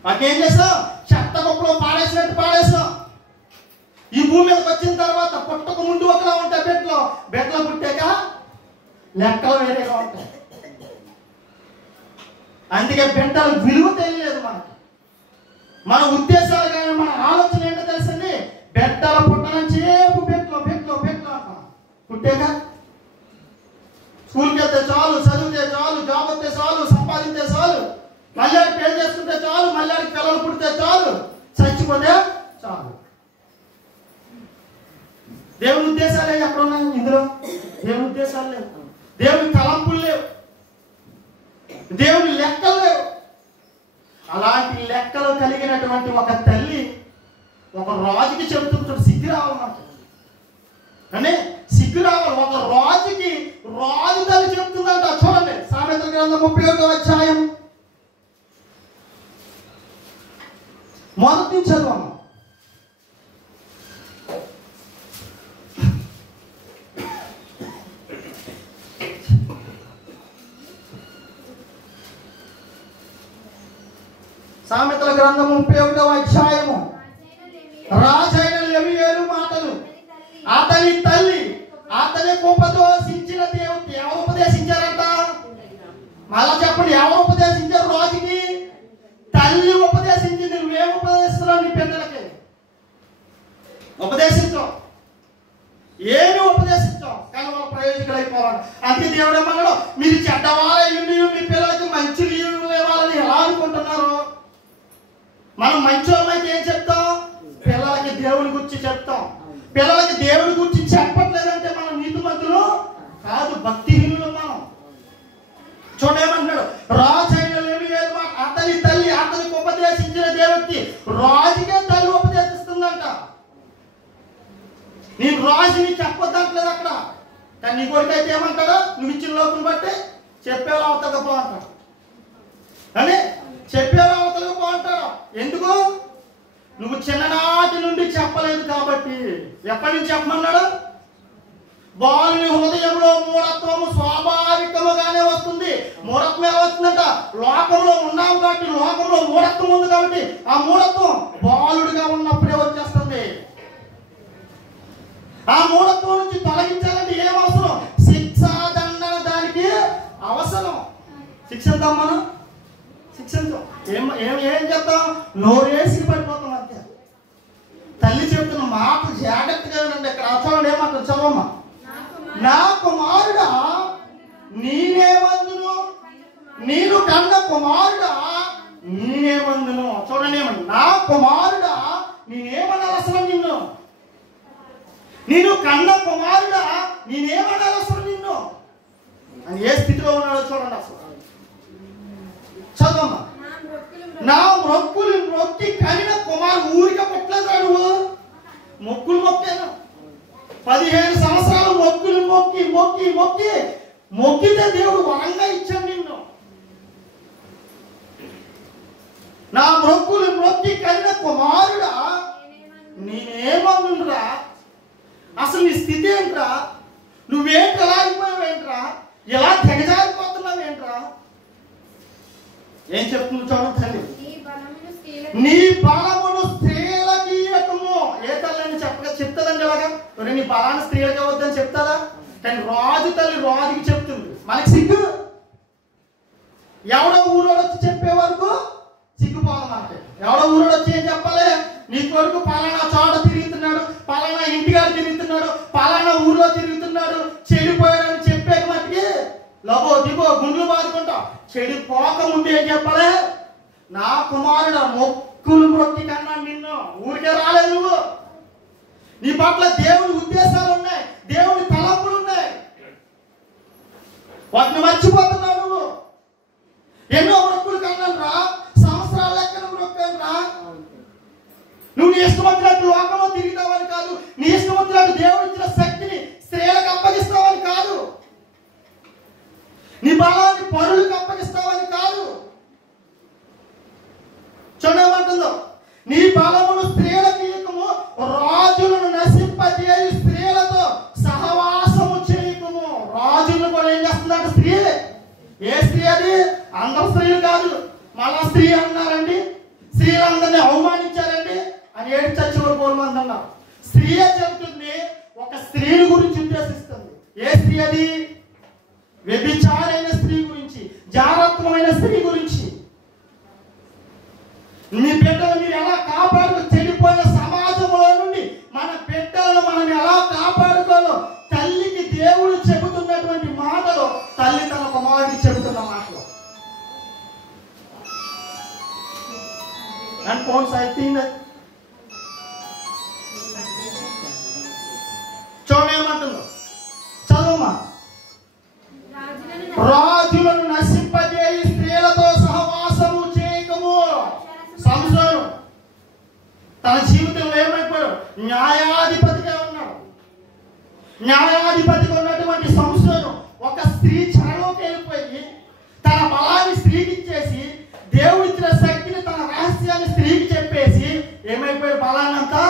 వాటిని ఏం చేసాం? చెత్త కుప్పలో పాడేసినట్టు పాడేసాం. ఈ భూమి మీదకి వచ్చిన తర్వాత పుట్టక ముందు ఒకలా ఉంటాయి బెట్లో పుట్టాక లెక్కలు వేరేగా ఉంటాయి. అందుకే బిడ్డలు విలువ తెలియలేదు మనకి. మన ఉద్దేశాలు కానీ మన ఆలోచన ఏంటో తెలుసండి? బిడ్డల పుట్టనంచేపు బెట్లో అంటాం. పుట్టాక స్కూల్కి వెళ్తే చాలు, చదివితే చాలు, జాబ్ వస్తే చాలు, సంపాదించే చాలు, మళ్ళీ పెళ్లి చేసుకుంటే చాలు, మళ్ళీ పిల్లలు పుడితే చాలు, చచ్చిపోతే చాలు. దేవుని ఉద్దేశాలే ఎక్కడ ఉన్నాయి ఇందులో? దేవుని ఉద్దేశాలు లేవు, దేవుని తలంపులు లేవు, దేవుని లెక్కలు లేవు. అలాంటి లెక్కలు కలిగినటువంటి ఒక తల్లి ఒక రాజుకి చెబుతుంటాడు. సిగ్గు రావాలన్నమాట. అంటే సిగ్గు రావాలి. ఒక రాజుకి రాజు తల్లి చెప్తుందంట. చూడండి, సామెతల గ్రంథం 31వ అధ్యాయం మొదటి నుంచి చదవము. సామెతల గ్రంథం 31వ అధ్యాయము. రాజైన లెవీయేలు మాటలు. అతని తల్లి అతనికి ఉపదేశించిన దేవుడు. ఎవరు ఉపదేశించారంట? మళ్ళా చెప్పండి, ఎవరు ఉపదేశించారు రాజుకి? తల్లి ఉపదేశించింది. నువ్వేం ఉపదేశిస్తున్నావు నీ పిల్లలకి? ఉపదేశించావు, ఏమి ఉపదేశించావు? కానీ వాళ్ళ ప్రయోజకులు అయిపోవాలి. అందుకే దేవుడు ఏమన్నాడు? మీరు చెడ్డవాళ్ళ మీ పిల్లలకి మంచి ఇవ్వాలని ఎలా అనుకుంటున్నారు? మనం మంచోళ్ళమైతే ఏం చెప్తాం? పిల్లలకి దేవుని గురించి చెప్తాం. పిల్లలకి దేవుని గురించి చెప్పట్లేదంటే మనం నీతిమంతులు కాదు, భక్తిహీనులు మనం. చూడేమంటున్నాడు? రాజైన లెవీయేలు అతని తల్లి అతనికి ఉపదేశించిన దేవుడికి. రాజుకే తల్లి ఉపదేశిస్తుందంట. నేను రాజుని చెప్పొద్దంటలేదు అక్కడ. కానీ నీ కొడుకు అయితే ఏమంటాడు? నువ్వు ఇచ్చిన లోపం బట్టి చెప్పేలా అవుతాకపో అంటాడు. అని చెప్పేలా అవుతాకపో అంటాడు. ఎందుకు? నువ్వు చిన్ననాటి నుండి చెప్పలేదు కాబట్టి. ఎప్పటి నుంచి చెప్పమన్నాడు? బాలుని హృదయంలో మూఢత్వము స్వాభావికముగానే వస్తుంది. మూఢత్వం ఎలా వస్తుందంట? లోకంలో ఉన్నాం కాబట్టి, లోకంలో మూఢత్వం ఉంది కాబట్టి ఆ మూఢత్వం బాలుడిగా ఉన్నప్పుడే వచ్చేస్తుంది. ఆ మూఢత్వం నుంచి తొలగించాలంటే ఏం అవసరం? శిక్షాదండన దానికి అవసరం. శిక్షిద్దాం, మనం శిక్షించాం. ఏం చేద్దాం? నోరేసి పడిపోతాం అంతే. తల్లి చెప్తున్న మాట జాగ్రత్తగా ఉండండి. ఇక్కడ చూడండి ఏమంటారు, చదవమ్మా. నా కుమారుడా నేనేమందును, నేను కన్న కుమారుడా నేనేమందును. చూడండి ఏమండి, నా కుమారుడా నేనేమనాలి అసలు నిన్ను, నేను కన్న కుమారుడా నేనేమనాలి అసలు నిన్ను అని ఏ స్థితిలో ఉన్నాడో చూడండి. అసలు చదవమ్మా. నా మొక్కులు మొక్కి కనిన కుమారు. ఊరికే పుట్టలేదురా నువ్వు, మొక్కులు మొక్కాను. 15 సంవత్సరాలు మొక్కులు మొక్కి మొక్కి మొక్కి మొక్కితే దేవుడు వరంగా ఇచ్చాడు నిన్ను. నా మొక్కులు మొక్కి కనిన కుమారుడా నేనేమనురా. అసలు నీ స్థితి ఏంట్రా? నువ్వేంటి ఎలా అయిపోయావేంట్రా? ఎలా తెగజారిపోతున్నావేంట్రా? ఏం చెప్తుంది చూడండి తల్లి. నీ బలమును స్త్రీలకి ఇయ్యకము. ఏ తల్లి చెప్తుందండి ఇలాగా? నీ బలాన్ని స్త్రీలకి ఇవ్వద్దని చెప్తారా? కానీ రాజు తల్లి రాజుకి చెప్తుంది. మనకి సిగ్గు. ఎవడో ఊరోడు వచ్చి చెప్పే వరకు సిగ్గుపోదాం. మనకి ఎవడో ఊరోడు వచ్చి ఏం చెప్పాలి? నీ కొడుకు పలానా చోట తిరుగుతున్నాడు, పలానా ఇంటికాడ తిరుగుతున్నాడు, పలానా ఊర్లో తిరుగుతున్నాడు, చెడిపోయాడని చెప్పే మట్టికి లబో దిగో గుండ్లు బాదుకుంటా. చెడిపోక ముందు ఏం చెప్పాలి? నా కుమారుడు మొక్కులు మొక్కి కన్నా నిన్ను. ఊరికే రాలేదు నువ్వు. నీ పట్ల దేవుని ఉద్దేశాలు ఉన్నాయి, దేవుని తలంపులు ఉన్నాయి. వాటిని మర్చిపోతున్నావు నువ్వు. ఎన్నో మొక్కులు కన్నాను రా, సంవత్సరాల లెక్కన మొక్కాను రా. నువ్వు నీ ఇష్టం వచ్చినట్టు లోకంలో తిరుగుతావని కాదు, నీ ఇష్టం వచ్చినట్టు దేవుడు ఇచ్చిన శక్తిని స్త్రీలకు అప్పగిస్తావని కాదు, నీ బలాన్ని పరులకు అప్పగిస్తావని కాదు. చూడమంటుందో, నీ బలమును స్త్రీలకు ఇయ్యకము, రాజులను నశింపజేయు స్త్రీలతో సహవాసము చేయకము. రాజులను కూడా ఏం చేస్తుందంటే స్త్రీ. ఏ స్త్రీ అది? అందరు స్త్రీలు కాదు. మళ్ళా స్త్రీ అన్నారండి, స్త్రీలందరినీ అవమానించారండి అని ఏడు చచ్చిపోయి పోలమంది అన్నారు. స్త్రీ చెబుతుంది, ఒక స్త్రీని గురించి ఉద్దేశిస్తుంది. ఏ స్త్రీ అది? వ్యభిచారైన స్త్రీ గురించి, జాగ్రత్తమైన స్త్రీ గురించి. మీ బిడ్డలు మీరు ఎలా కాపాడుకో, చెడిపోయిన సమాజంలో నుండి మన బిడ్డలను మనం ఎలా కాపాడుకోవాలో తల్లికి దేవుడు చెబుతున్నటువంటి మాటలు, తల్లి తన కుమారుడికి చెబుతున్న మాటలు. అండ్ ఫోన్ సైతింగ్ చూడేమంటుందో చదువుమా. రాజులను నశింపజేయి స్త్రీలతో సహవాసము చేయకము. సంసోను తన జీవితంలో ఏమైపోయాడు? న్యాయాధిపతిగా ఉన్నాడు. న్యాయాధిపతిగా ఉన్నటువంటి సంసోను ఒక స్త్రీ చెరలోకి వెళ్ళిపోయి తన బలాన్ని స్త్రీకి ఇచ్చేసి, దేవుడిచ్చిన శక్తిని, తన రహస్యాన్ని స్త్రీకి చెప్పేసి ఏమైపోయాడు? బలాన్నంతా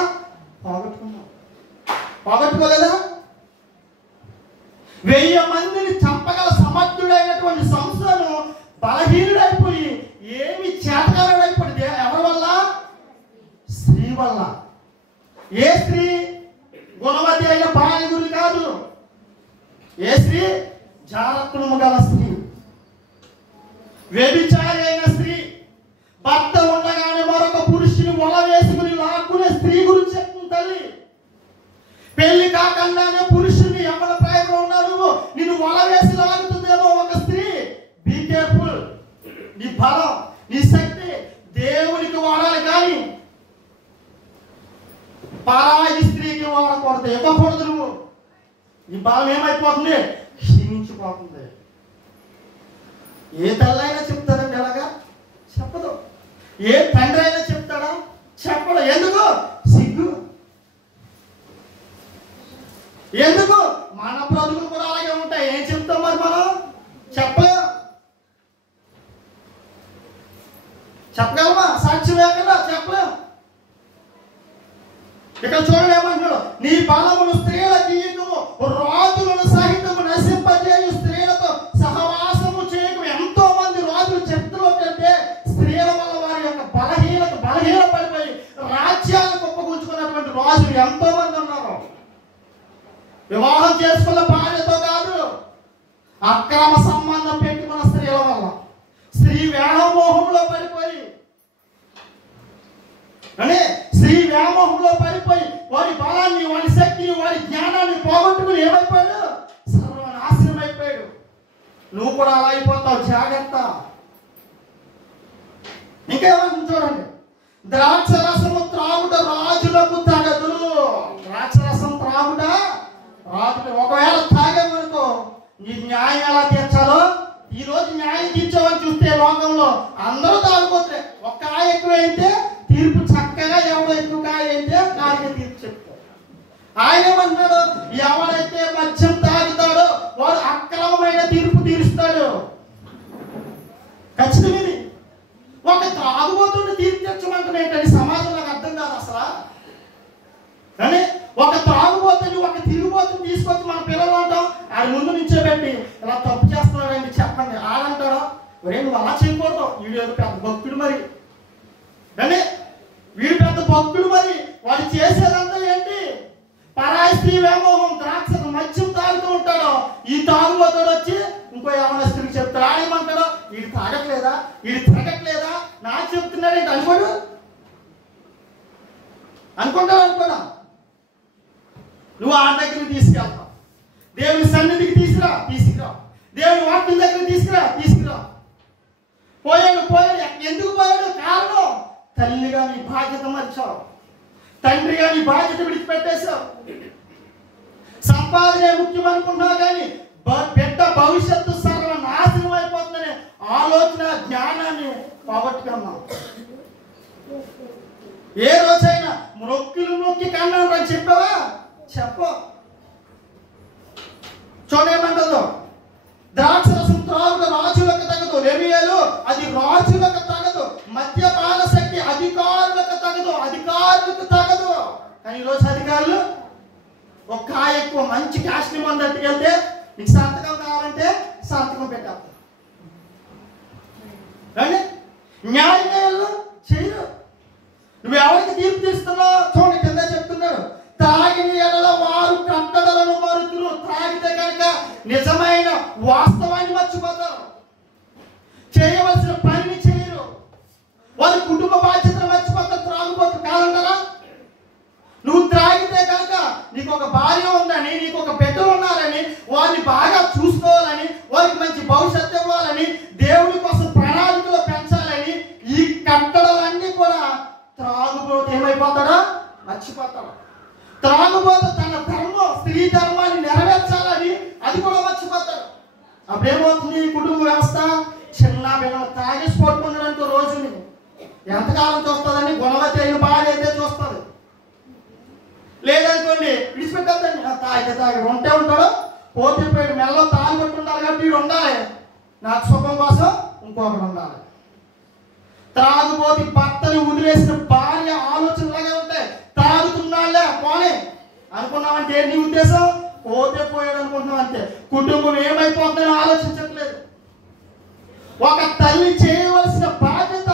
పోగొట్టుకున్నాడు. పోగొట్టుకోలేదా? 1000 మందిని చంపగల సమర్థుడైనటువంటి సంసోను బలహీనుడైపోయి ఏమి చేతగాడైపోయింది. ఎవరి వల్ల? స్త్రీ వల్ల. ఏ స్త్రీ? గుణవతి అయిన భార్య గురి కాదు. ఏ స్త్రీ? జాగ్రత్తము గల స్త్రీ, వ్యభిచారి అయిన స్త్రీ, భర్త ఉండగానే మరొక పురుషుని వల వేసుకుని లాక్కునే స్త్రీ గురించి చెప్తుంది తల్లి. పెళ్లి కాకుండానే పురుషుని ఎవరి ప్రాయంలో ఉన్నాడు, నిన్ను వల వేసి లాగుతుందేమో ఒక స్త్రీ. Be careful. నీ బలం, నీ శక్తి దేవునికి వాడాలి, కానీ పరాయి స్త్రీకి వాడకూడదు, ఇవ్వకూడదు. నువ్వు ఈ బలం ఏమైపోతుంది? క్షీణించిపోతుంది. ఏ తల్లైనా చెప్తారండి అలాగా? చెప్పదు. ఏ తండ్రి అయినా చెప్తాడా? చెప్పడు. ఎందుకు? సిగ్గు. ఎందుకు? మన బ్రతుకులు కూడా అలాగే ఉంటాయి. ఏం చెప్తాం మరి మనం? చెప్పలేం. చెప్పగలమా? సాక్ష్యం లేకుండా చెప్పలేం. ఇక్కడ చూడండి ఏమంటున్నాడు? నీ బలమును స్త్రీలకు ఇయ్యకము, రాజులను మనుషులు ఎంతో మంది ఉన్నారు. వివాహం చేసుకున్న భార్యతో కాదు, అక్రమ సంబంధం పెట్టుకున్న స్త్రీల వల్ల, స్త్రీ వ్యామోహంలో పడిపోయి వారి బలాన్ని, వారి శక్తిని, వారి జ్ఞానాన్ని పోగొట్టుకుని ఏమైపోయాడు? సర్వనాశనం అయిపోయాడు. నువ్వు కూడా అలా అయిపోతావు, జాగ్రత్త. ఇంకేమని చూడండి, ద్రాక్షరసము త్రాగుట రాజులకు తగదు. ద్రాక్షరసం త్రాగుట రాజులు. ఒకవేళ తాగేమనుకో, నీ న్యాయం ఎలా తీర్చాలో ఈ రోజు న్యాయం తీర్చామని చూస్తే లోకంలో అందరూ తాగిపోతే, ఒక్క కాయ ఎక్కువైతే తీర్పు చక్కగా, ఎవడో ఎక్కువ కాయ అయితే దానికి తీర్పు చెప్తాడు. ఆయన ఏమన్నాడు? ఎవరైతే మద్యం తాగుతాడో వాడు అక్రమమైన తీర్పు తీరుస్తాడు. ఖచ్చితంగా ఇది. ఒక త్రాగుబోతుని తీర్పు తెచ్చమంటే ఏంటని సమాజం నాకు అర్థం కాదు అసలు. కానీ ఒక త్రాగుబోతుని, ఒక తిరుగుబోతుని తీసుకొచ్చి మన పిల్లలు అంటాం, ఆడి ముందు నుంచోబెట్టి ఇలా తప్పు చేస్తున్నాడండి చెప్పండి. ఆడంటాడో, ఒరే నువ్వు అలా చేయకూడదు, వీడు పెద్ద భక్తుడు మరి. కానీ వీడు పెద్ద భక్తుడు మరి. వాడు చేసేదంతా ఏంటి? పరాయి స్త్రీ వ్యామోహం, ద్రాక్ష మద్యం తాగుతూ ఉంటాడు. ఈ తాగుబోతుడు వచ్చి ఇంకో ఏమైనా స్త్రీకి చెప్తాడు. ఆయమంటాడు, వీడు తాగట్లేదా, వీడు తిరగట్లేదా, నాకు చెప్తున్నాడు ఏంటి అనుకోడు, అనుకుంటా. నువ్వు ఆ దగ్గరికి తీసుకెళ్తావు, దేవుని సన్నిధికి తీసుకురా, దేవుని వాక్యం దగ్గర తీసుకురా. పోయాడు. ఎందుకు పోయాడు? కారణం, తల్లిగా నీ బాధ్యత మర్చావు, తండ్రిగా నీ బాధ్యత విడిచిపెట్టేశావు. సంపాదనే ముఖ్యం అనుకున్నావు, కానీ బిడ్డ భవిష్యత్తు సర్వనాశనం అయిపోతుందనే ఆలోచన, జ్ఞానాన్ని పోగొట్టుకున్నావు. ఏ రోజైనా నొక్కి కన్నాను అని చెప్పావా? చెప్పు. చూడేమంటదో, ద్రాక్షరసం త్రాగుట రాజులకు తగదు. లేవీయులు అది రాజులకు తగదు. మద్యపాన శక్తి అధికారులకు తగదు. కానీ ఈరోజు అధికారులు ఒక కాయ ఎక్కువ మంచి క్యాష్ మంది అట్టుకెళ్తే నీకు సంతకం కావాలంటే సంతకం పెట్టాలి. కానీ న్యాయాలు చేయరు. నువ్వు ఎవరికి తీర్పు తీస్తున్నావు? చూడండి, కింద చెప్తున్నాడు, తాగిన ఎడల వారు కట్టడలను మరుతురు. తాగితే కనుక నిజమైన వాస్తవాన్ని మర్చిపోతారు, చేయవలసిన పనిని చేయరు, వారి కుటుంబ బాధ్యతను మర్చిపోతారు. త్రాగుబోతు కాదంటారా? నువ్వు త్రాగితే కనుక నీకు ఒక భార్య ఉందని, నీకు ఒక బిడ్డలు ఉన్నారని, వారిని బాగా చూసుకోవాలని, వారికి మంచి భవిష్యత్తు ఇవ్వాలని, దేవుని కోసం ప్రణాళికలో పెంచాలని ఈ కట్టడలన్నీ కూడా త్రాగుబోతు ఏమైపోతాడో మర్చిపోతాడు. త్రాగుబోతు తన ధర్మం, స్త్రీ ధర్మాన్ని నెరవేర్చాలని అది కూడా మర్చిపోతాడు. అప్పుడేమవుతుంది? కుటుంబ వ్యవస్థ చిన్న బిడ్డ తాగేసి పట్టుకున్నాడంటూ రోజుని ఎంతకాలం చూస్తుందని గుణవతి అయిన భార్య అయితే చూస్తుంది. లేదనుకోండి విడిచిపెట్టద్దండి, తాగి ఉంటే ఉంటాడు, పోతే పోయాడు, మెల్లో తాగి పట్టు ఉండాలి కాబట్టి వీడు ఉండాలి, నాకు సుఖం కోసం ఇంకొకటి ఉండాలి. త్రాగుబోతి భర్తని వదిలేసిన భార్య ఆలోచనలాగే ఉంటాయి. తాగుతున్నాళ్ళే పోనీ అనుకున్నామంటే నీ ఉద్దేశం? పోతే పోయాడు అనుకుంటున్నాం అంతే. కుటుంబం ఏమైపోతుందని ఆలోచించట్లేదు. ఒక తల్లి చేయవలసిన బాధ్యత,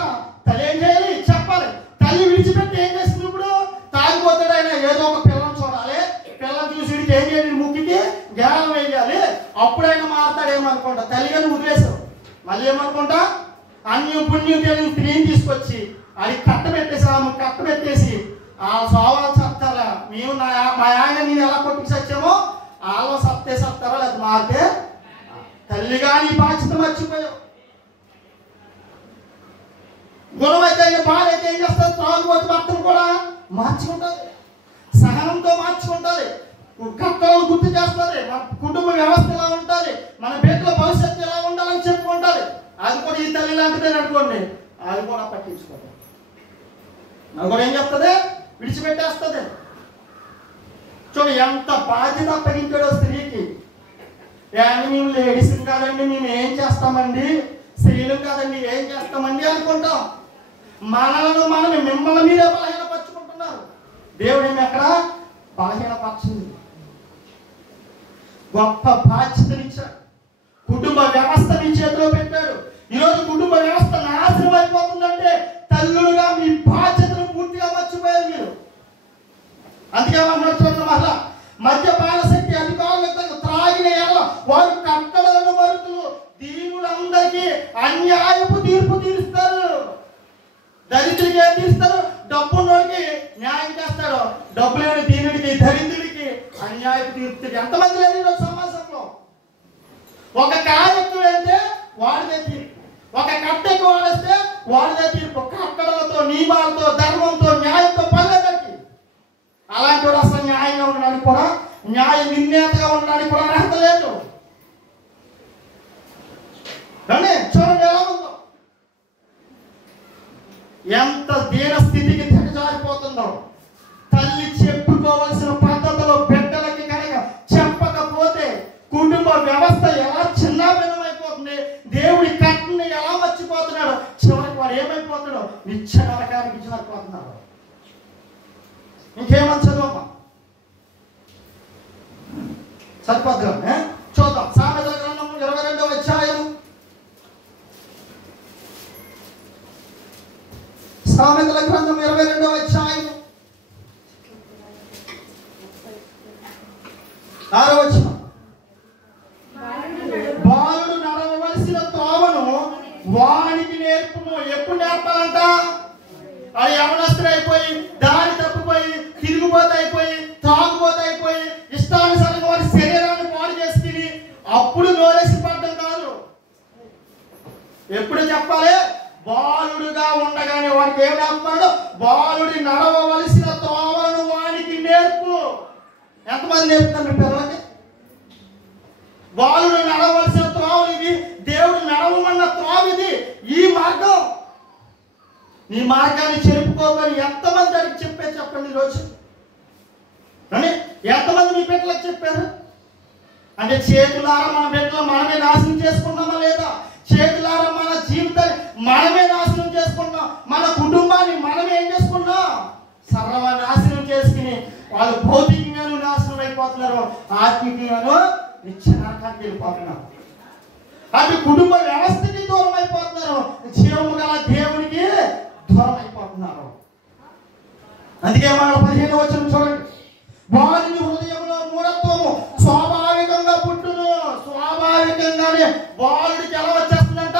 తల్లి ఏం చేయాలి చెప్పాలి. తల్లి విడిచిపెట్టి ఏం చేస్తుంది? ఇప్పుడు తాగిపోతాడు ఆయన, ఏదో ఒక పిల్లని చూడాలి, పిల్లని చూసి ఏం చేయాలి? ముక్కికి జ్ఞానం వేయాలి, అప్పుడైనా మారుతాడేమనుకుంటా. తల్లిగా నువ్వు వదిలేసావు. మళ్ళీ ఏమనుకుంటా? అన్యం పుణ్యం తెలియని స్త్రీని తీసుకొచ్చి అది కట్టబెట్టేసి ఆ సోవాలు చెప్తారా? మేము మా ఆయన నేను ఎలా కొట్టుకు సచ్చామో వాళ్ళు సత్తారా? లేదా మారితే తల్లిగా నీ బాధ్యత మర్చిపోయావు. గుణమైతే భార్య అయితే ఏం చేస్తారు? త్రాగుబోతు భర్తను కూడా మార్చుకుంటుంది, సహనంతో మార్చుకుంటుంది, కట్టలను గుర్తు చేస్తుంది, మన కుటుంబ వ్యవస్థ ఎలా ఉంటుంది, మన బిడ్డల భవిష్యత్తు ఎలా ఉండాలని చెప్పుకుంటుంది. అది కూడా ఈ తల్లి లాంటిదే అనుకోండి, అది కూడా పట్టించుకోండి. అది కూడా ఏం చెప్తుంది? విడిచిపెట్టేస్తుంది. చూడు ఎంత బాధ్యత అప్పగించాడో స్త్రీకి. మేము లేడీస్ కాదండి, మేము ఏం చేస్తామండి, స్త్రీలు కాదండి ఏం చేస్తామండి అనుకుంటాం. మిమ్మల్ని మీరే బలహీనపరుచుకుంటున్నారు. దేవుడు ఏమి ఎక్కడ బలహీనపరచింది? గొప్ప బాధ్యతనిచ్చాడు, కుటుంబ వ్యవస్థ మీ చేతిలో పెట్టాడు. ఈరోజు కుటుంబ వ్యవస్థ నాశనం అయిపోతుందంటే తల్లులుగా మీ బాధ్యతను పూర్తిగా మర్చిపోయారు మీరు. అందుకే దరిద్రుడికి ఏం తీస్తారు? డబ్బున్నోడికి న్యాయం చేస్తాడు, డబ్బు లేని దీనుడికి దరిద్రుడికి అన్యాయం తీరుతుంది. ఎంతమంది లేదు ఈరోజు సమాజంలో? ఒక కార్యక్రమం అయితే వాడిదే తీర్పు, ఒక కట్టెకు వాడేస్తే వాడిదే తీర్పు. కట్టడలతో, నియమాలతో, ధర్మంతో, న్యాయంతో పల్లెదరికి. అలాంటి వాడు అసలు న్యాయంగా ఉండడానికి కూడా, న్యాయ నిర్ణేతగా ఉండడానికి కూడా అర్హత లేదు. కానీ చూడండి ఎలా ఉందో, ఎంత దీన స్థితికి దిగజారిపోతుందో. తల్లి చెప్పుకోవాల్సిన పద్ధతిలో బిడ్డలకి కనుక చెప్పకపోతే కుటుంబ వ్యవస్థ ఎలా చిన్నాభిన్నమైపోతుంది, దేవుడి కట్టుని ఎలా మర్చిపోతున్నాడు, చివరికి వాడు ఏమైపోతాడో నిత్య నరకానికి జారిపోతున్నాడు. ఇంకేమని చదువు సరిపోద్దా? చూద్దాం. సామెతల గ్రంథం 22వ అధ్యాయం. సామెతల గ్రంథం 22వ అధ్యాయం 6వ వచనం. బాలుడు నడవవలసిన త్రోవను వానికి నేర్పును. ఎప్పుడు నేర్పాలంట? అది యవనస్తుడు అయిపోయి, దారి తప్పిపోయి, తిరుగుబోతు అయిపోయి, తాగుబోతు అయిపోయి, ఇష్టానుసారంగా వారి శరీరాన్ని పాడు చేసుకుని అప్పుడు నోరేసి పడ్డం కాదు. ఎప్పుడు చెప్పాలి? బాలుడుగా ఉండగానే వాడికి ఏం నేర్పాడు? బాలుడి నడవవలసిన త్రోవను వానికి నేర్పు. ఎంతమంది నేర్పుతారు మీ పిల్లలకి? బాలుడు నడవలసిన త్రోవ ఇది, దేవుడు నడవమన్న త్రోవ ఇది, ఈ మార్గం. నీ మార్గాన్ని చెరుపుకోమని ఎంతమంది దానికి చెప్పారు చెప్పండి ఈరోజు? అని ఎంతమంది మీ బిడ్డలకు చెప్పారు? అంటే చేతులారా మన బిడ్డలు మనమే నాశనం చేసుకున్నామా లేదా? చేతులారా మన జీవితాన్ని మనమే నాశనం చేసుకున్నాం, మన కుటుంబాన్ని మనమే ఏం చేసుకున్నాం? సర్వ నాశనం చేసుకుని వాళ్ళు భౌతికంగాను నాశనం అయిపోతున్నారు, ఆత్మికంగాను నిత్య నరకానికి వెళ్ళిపోతున్నారు. అటు కుటుంబ వ్యవస్థకి దూరం అయిపోతున్నారు, జీవము గల దేవునికి దూరం అయిపోతున్నారు. అందుకే మన 15వ వచనం చూడండి. వారి హృదయంలో మూఢత్వము స్వాభావికంగా పుట్టును. స్వాభావికంగానే బాలుడికి ఎలా వచ్చేస్తుందంట?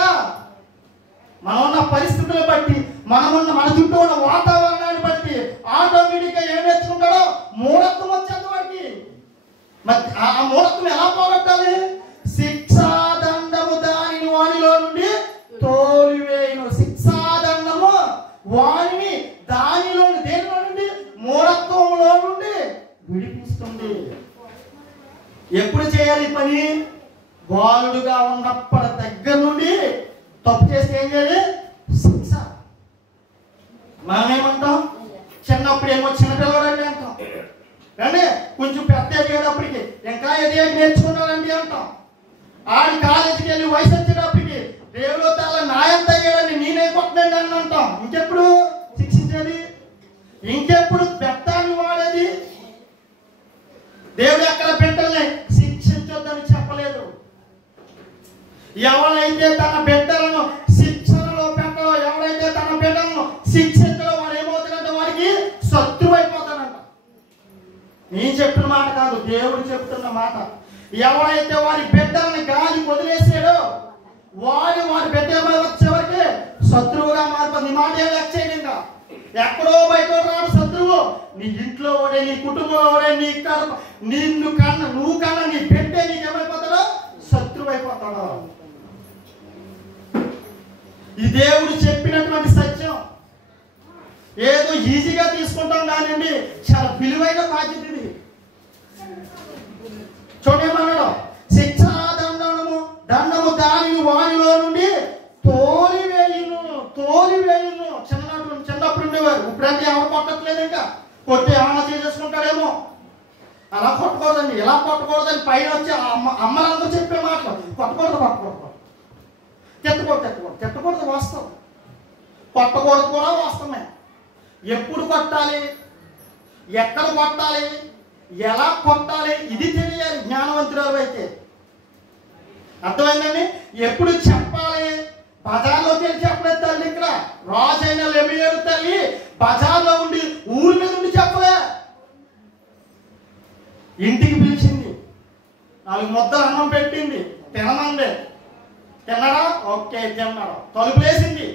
మనం ఉన్న పరిస్థితులను బట్టి, మన చుట్టూ ఉన్న వాతావరణాన్ని బట్టి ఆటోమేటిక్గా ఏం నేర్చుకుంటాడో మూఢత్వం వచ్చేది వాడికి. మరి ఆ మూఢత్వం ఎలా పోగొట్టాలి? శిక్షాదండము దానిని వానిలో నుండి తోలివేయును. శిక్షాదండము వారిని దానిలో, దేనిలో నుండి? మూఢత్వంలో నుండి విడిపిస్తుంది. ఎప్పుడు చేయాలి ఈ పని? బాలుడుగా ఉన్నప్పటి దగ్గర నుండి. తప్పు చేస్తే ఏం చేయాలి? శిక్ష. మనం ఏమంటాం? చిన్నప్పుడు ఏమో చిన్నపిల్లవాడండి అంటాం, కానీ కొంచెం పెద్ద ఎదిగేటప్పటికి ఇంకా ఎదిగి నేర్చుకున్నాడండి అంటాం. ఆడి కాలేజీకి వెళ్ళి వయసు వచ్చేటప్పటికి దేవుడు తాళ నాయంత అయ్యాడని నేనే కొట్టండి అని అంటాం. ఇంకెప్పుడు శిక్షించేది? ఇంకెప్పుడు బెత్తాన్ని వాడేది? దేవుడు ఎక్కడ బిడ్డల్ని శిక్షించొద్దని చెప్పలేదు. ఎవరైతే తన బిడ్డలను శిక్షణలో పెట్టడో, ఎవరైతే తన బిడ్డలను శిక్షించడో వాడు ఏమవుతాడంటే వాడికి శత్రువు అయిపోతాడంట. నేను చెప్పిన మాట కాదు, దేవుడు చెప్తున్న మాట. ఎవరైతే వారి బిడ్డల్ని గాలి వదిలేసాడో వాడి బిడ్డ వచ్చేవరకే శత్రువుగా మారిపోతుంది. నీ మాట ఏం లెక్క చేయడు. ఇంకా ఎక్కడో బయట రాడు శత్రువు. నీ ఇంట్లో వాడే, నీ కుటుంబంలో వాడే, నువ్వు కన్నా నీ బిడ్డే నీకేమైపోతాడో? శత్రువు అయిపోతాడు. ఈ దేవుడు చెప్పినటువంటి సత్యం ఏదో ఈజీగా తీసుకుంటాం కానివ్వండి, చాలా విలువైన బాధ్యత ఇది. చూడమన్నాడు, దండము దానిని వానిలో నుండి తోలివేయును. చిన్నప్పుడు ఉండేవారు, ఇప్పుడంటే ఎవరు కొట్టట్లేదు. ఇంకా కొట్టి ఏమన్నా చేసేసుకుంటాడేమో. అలా కొట్టకూడదండి, ఇలా కొట్టకూడదని పైన వచ్చి అమ్మలందరూ చెప్పే మాటలు. కొట్టకూడదు, తిట్టకూడదు వాస్తవం. కొట్టకూడదు కూడా వాస్తవమే. ఎప్పుడు కొట్టాలి, ఎక్కడ కొట్టాలి, ఎలా కొట్టాలి, ఇది తెలియాలి జ్ఞానవంతురాలు అయితే. అర్థమైందండి? ఎప్పుడు చెప్పాలి? బజార్లోకి వెళ్ళి చెప్పలేదు తల్లి. ఇక్కడ రాజు అయిన లెమియేలు తల్లి బజార్లో ఉండి ఊరి మీద ఉండి చెప్పలే. ఇంటికి పిలిచింది, 4 ముద్దలు అన్నం పెట్టింది, తినమంది. తిన్నాడా? ఓకే తిన్నాడు. తలుపులేసింది,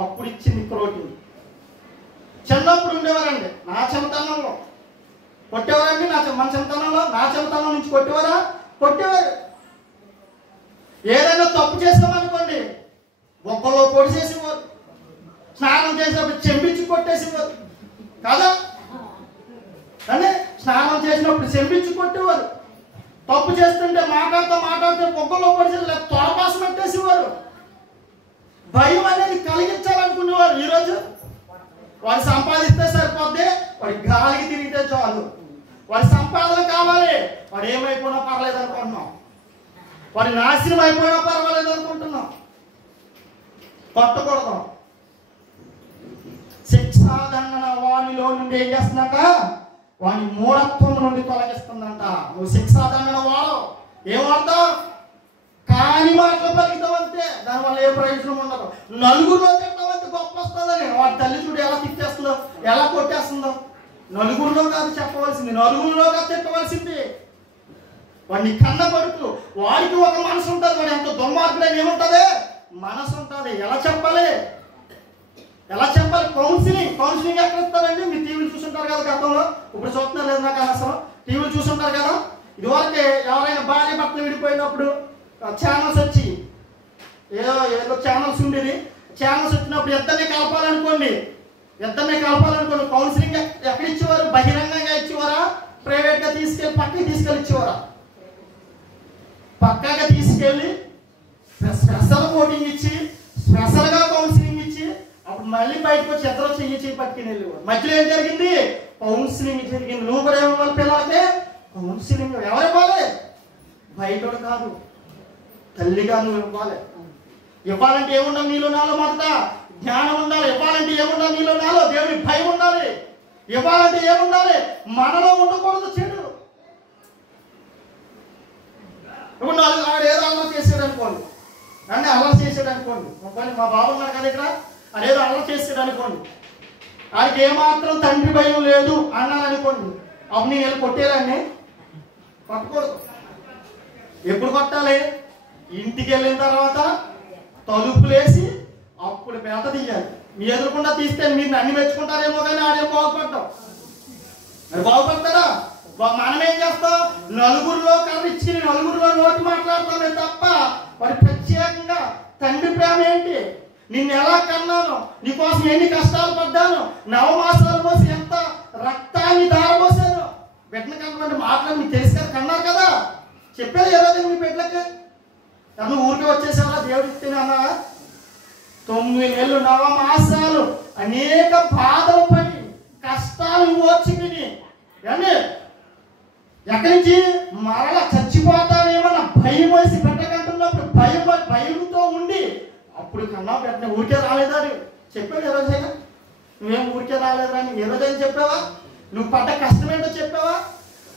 అప్పుడు ఇచ్చింది ప్రోటీన్. చిన్నప్పుడు ఉండేవారండి, నా చిన్నతనంలో కొట్టేవారండి. మన చిన్నతనంలో నా చిన్నతనం నుంచి కొట్టేవారు. ఏదైనా తప్పు చేసామనుకోండి ఒక్కలో పొడి చేసేవారు, స్నానం చేసినప్పుడు చెంపించి కొట్టేసేవారు కదా. అంటే స్నానం చేసినప్పుడు చెంపించి కొట్టేవారు. తప్పు చేస్తుంటే మాట్లాడుతూ ఒక్కలో పొడి చేసి తోపాసం పెట్టేసేవారు. భయం అనేది కలిగించాలనుకునేవారు. ఈరోజు వాడు సంపాదిస్తే సరిపోద్ది, వాడి గాలికి తిరిగితే చాలు, వాడి సంపాదన కావాలి, వాడు ఏమైపోయినా పర్లేదు అనుకుంటున్నాం, వాడి నాశనం అయిపోయినా పర్వాలేదు అనుకుంటున్నాం. కొట్టకూడదు. శిక్షాదండన వానిలో నుండి ఏం చేస్తుందంట? వాని మూఢత్వం నుండి తొలగిస్తుందంట. నువ్వు శిక్షాదండన వాడు ఏం వాడతావు? కాని మాటలు పలుకుతావంతే, దానివల్ల ఏ ప్రయోజనం ఉండదు. నలుగురిలో తిట్టవంతే గొప్ప వస్తుందని వాడి తల్లి చూడు ఎలా తిట్టేస్తుందో, ఎలా కొట్టేస్తుందో. నలుగురిలో కాదు చెప్పవలసింది, నలుగురిలో కాదు తిట్టవలసింది. వాడిని కన్న కొడుకు, వాడికి ఒక మనసు ఉంటుంది. వాడు ఎంత దుర్మార్గుడని ఏముంటుంది? మనసు ఉంటుంది. ఎలా చెప్పాలి? కౌన్సిలింగ్ ఎక్కడ ఇస్తారండి? మీరు టీవీలు చూసుంటారు కదా గతంలో, ఇప్పుడు చూస్తున్నారు లేదు నాకు అసలు. టీవీలు చూసుంటారు కదా. ఇదివరకే ఎవరైనా భార్య భర్తలు విడిపోయినప్పుడు ఛానల్స్ వచ్చి ఏదో ఛానల్స్ ఉండేది. ఛానల్స్ వచ్చినప్పుడు ఇద్దరిని కలపాలనుకోండి, కౌన్సిలింగ్ ఎక్కడ ఇచ్చేవారు? బహిరంగంగా ఇచ్చేవారా? ప్రైవేట్గా తీసుకెళ్ళి పక్కకి తీసుకెళ్ళి ఇచ్చేవారా? పక్కగా తీసుకెళ్ళి స్పెషల్ కోటింగ్ ఇచ్చి స్పెషల్గా కౌన్సిలింగ్ ఇచ్చి అప్పుడు మళ్ళీ బయటకు వచ్చి ఇద్దరు చెయ్యి పట్టుకుని వెళ్ళేవారు. మధ్యలో ఏం జరిగింది? కౌన్సిలింగ్ జరిగింది. నువ్వు కూడా ఏమవ్వాలి? పిల్లలకి కౌన్సిలింగ్ ఎవరు ఇవ్వాలి? బయటోడు కాదు, తల్లిగా నువ్వు ఇవ్వాలి. ఇవ్వాలంటే ఏముండాలి నీలో నాలో? మొదట జ్ఞానం ఉండాలి. ఇవ్వాలంటే ఏముండాలి నీలో నాలో? దేవుడి భయం ఉండాలి. ఇవ్వాలంటే ఏముండాలి? మనలో ఉండకూడదు చెడు. ఇప్పుడు ఆడు ఏదో అల్లరి చేసాడు అనుకోండి, మా బాబు ఉన్నారు కదా ఇక్కడ, అదేదో అల్లరి చేసాడు అనుకోండి, ఆడికి ఏమాత్రం తండ్రి భయం లేదు అన్నాను అనుకోండి, అప్పుడు నేను వెళ్ళి కొట్టేదాన్ని? కొట్టకూడదు. ఎప్పుడు కొట్టాలి? ఇంటికి వెళ్ళిన తర్వాత తలుపులేసి అప్పుడు పేట తీయాలి. మీ ఎదురుకుండా తీస్తే మీరు నన్ను మెచ్చుకుంటారేమో కానీ ఆడేం బాగుపడతాం. మరి బాగుపడతారా? మనమేం చేస్తాం? నలుగురిలో కర్రిచ్చి నలుగురిలో నోటి మాట్లాడతామే తప్ప వాడి ప్రత్యేకంగా తండ్రి ప్రేమ ఏంటి? నిన్ను ఎలా కన్నాను, నీకోసం ఎన్ని కష్టాలు పడ్డాను, నవమాసాలు మోసి ఎంత రక్తాన్ని దారపోసాను, బిడ్డను కన్నటువంటి మాటలు మీకు తెలిసి కదా, కన్నారు కదా. చెప్పేది ఎవరైతే మీ బిడ్డలకి నువ్వు ఊరికి వచ్చేసావా దేవుడి ఇస్తేనా? 9 నెలలు 9 మాసాలు అనేక బాధలు పడి కష్టాలు ఓర్చుకుని ఎక్కడి నుంచి మరలా చచ్చిపోతావేమన్న భయం వేసి బిడ్డకంటున్నప్పుడు భయంతో ఉండి అప్పుడు కన్నా బిడ్డ ఊరికే రాలేదా? చెప్పాడు ఏ రోజైనా? నువ్వేం ఊరికే రాలేదా అని ఏ రోజైనా చెప్పావా? నువ్వు పడ్డ కష్టం ఏంటో చెప్పావా?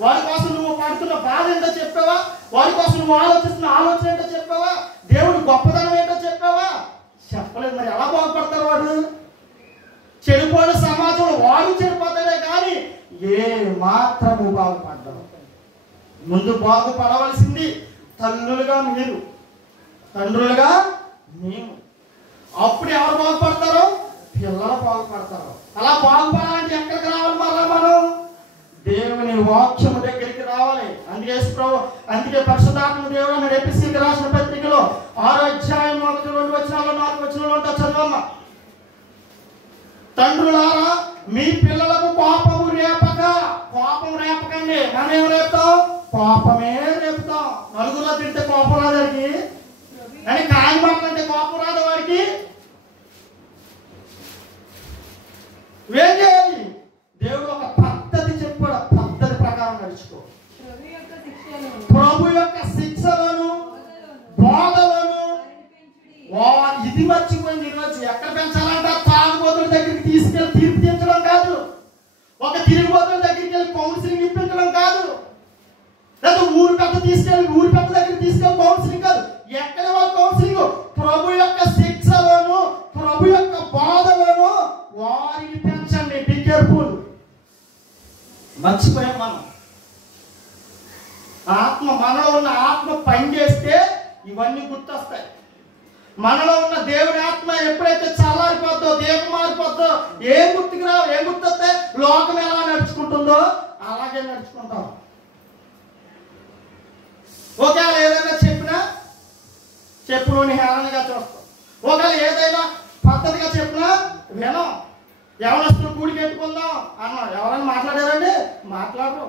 వారి కోసం నువ్వు పడుతున్న బాధ ఏంటో చెప్పావా? వారి కోసం నువ్వు ఆలోచిస్తున్న ఆలోచన ఏంటో చెప్పావా? దేవుడు గొప్పదనం ఏంటో చెప్పావా? చెప్పలేదు. మరి ఎలా బాగుపడతారు? వాడు చెడిపోయిన సమాజంలో వాడు చెడిపోతాడే కానీ ఏ మాత్రము బాగుపడ్డారు. ముందు బాగుపడవలసింది తండ్రులుగా మీరు, తండ్రులుగా మేము. అప్పుడు ఎవరు బాగుపడతారో? పిల్లలు బాగుపడతారు. అలా బాగుపడాలంటే ఎక్కడికి రావాలి? మళ్ళా మనం దేవుని వాక్యము దగ్గరికి రావాలి. అందుకే పరిశుద్ధాత్మ దేవుడు అన్నాడు ఎఫెసీయులకు రాసిన పత్రికలో 6వ అధ్యాయం 1-2 వచనాల్లో 4 వచనాల్లో ఉంటా చదవమ్మా. తండ్రులారా మీ పిల్లలకు కోపం రేపకండి. మనం ఏం రేపుతాం? కోపమే రేపుతాం. నలుగురిలో తింటే కోపం రాదానికి, కానీ కాని మాటలంటే కోపం రాదు వాడికి. ఏం చేయాలి? దేవుడు ఒక పద్ధతి చెప్పాడు, పద్ధతి ప్రకారం నడుచుకో. ప్రభు యొక్క శిక్షలను బోధలను ఇది మర్చిపోయింది. ఈరోజు ఎక్కడ పెంచాలంటే తాగుబోతుల దగ్గరికి తీసుకెళ్ళి తీర్పు తీర్చడం కాదు, ఒక తిరుగుబోతుల దగ్గరికి వెళ్ళి కౌన్సిలింగ్ ఇప్పించడం కాదు, లేదా ఊరి పెద్ద దగ్గరికి తీసుకెళ్ళి కౌన్సిలింగ్ కాదు. ఎక్కడ వాళ్ళ కౌన్సిలింగ్? ప్రభు యొక్క శిక్షలను, ప్రభు యొక్క బోధలను వారిని పెంచండి. Be careful. మర్చిపోయాం మనం. మనలో ఉన్న ఆత్మ పనిచేస్తే ఇవన్నీ గుర్తొస్తాయి. మనలో ఉన్న దేవుని ఆత్మ ఎప్పుడైతే చల్లారిపోద్దో, దీపం మారిపోద్దో, ఏం గుర్తుకు రావు, ఏం గుర్తొస్తే లోకం ఎలా నడుచుకుంటుందో అలాగే నడుచుకుంటాం. ఒకవేళ ఏదైనా చెప్పినా చెప్పులోని హేళనగా చూస్తాం. ఒకవేళ ఏదైనా పద్ధతిగా చెప్పినా వినం. యవనస్తులు కూడికి పెట్టుకుందాం అన్న ఎవరైనా మాట్లాడారండి? మాట్లాడరు.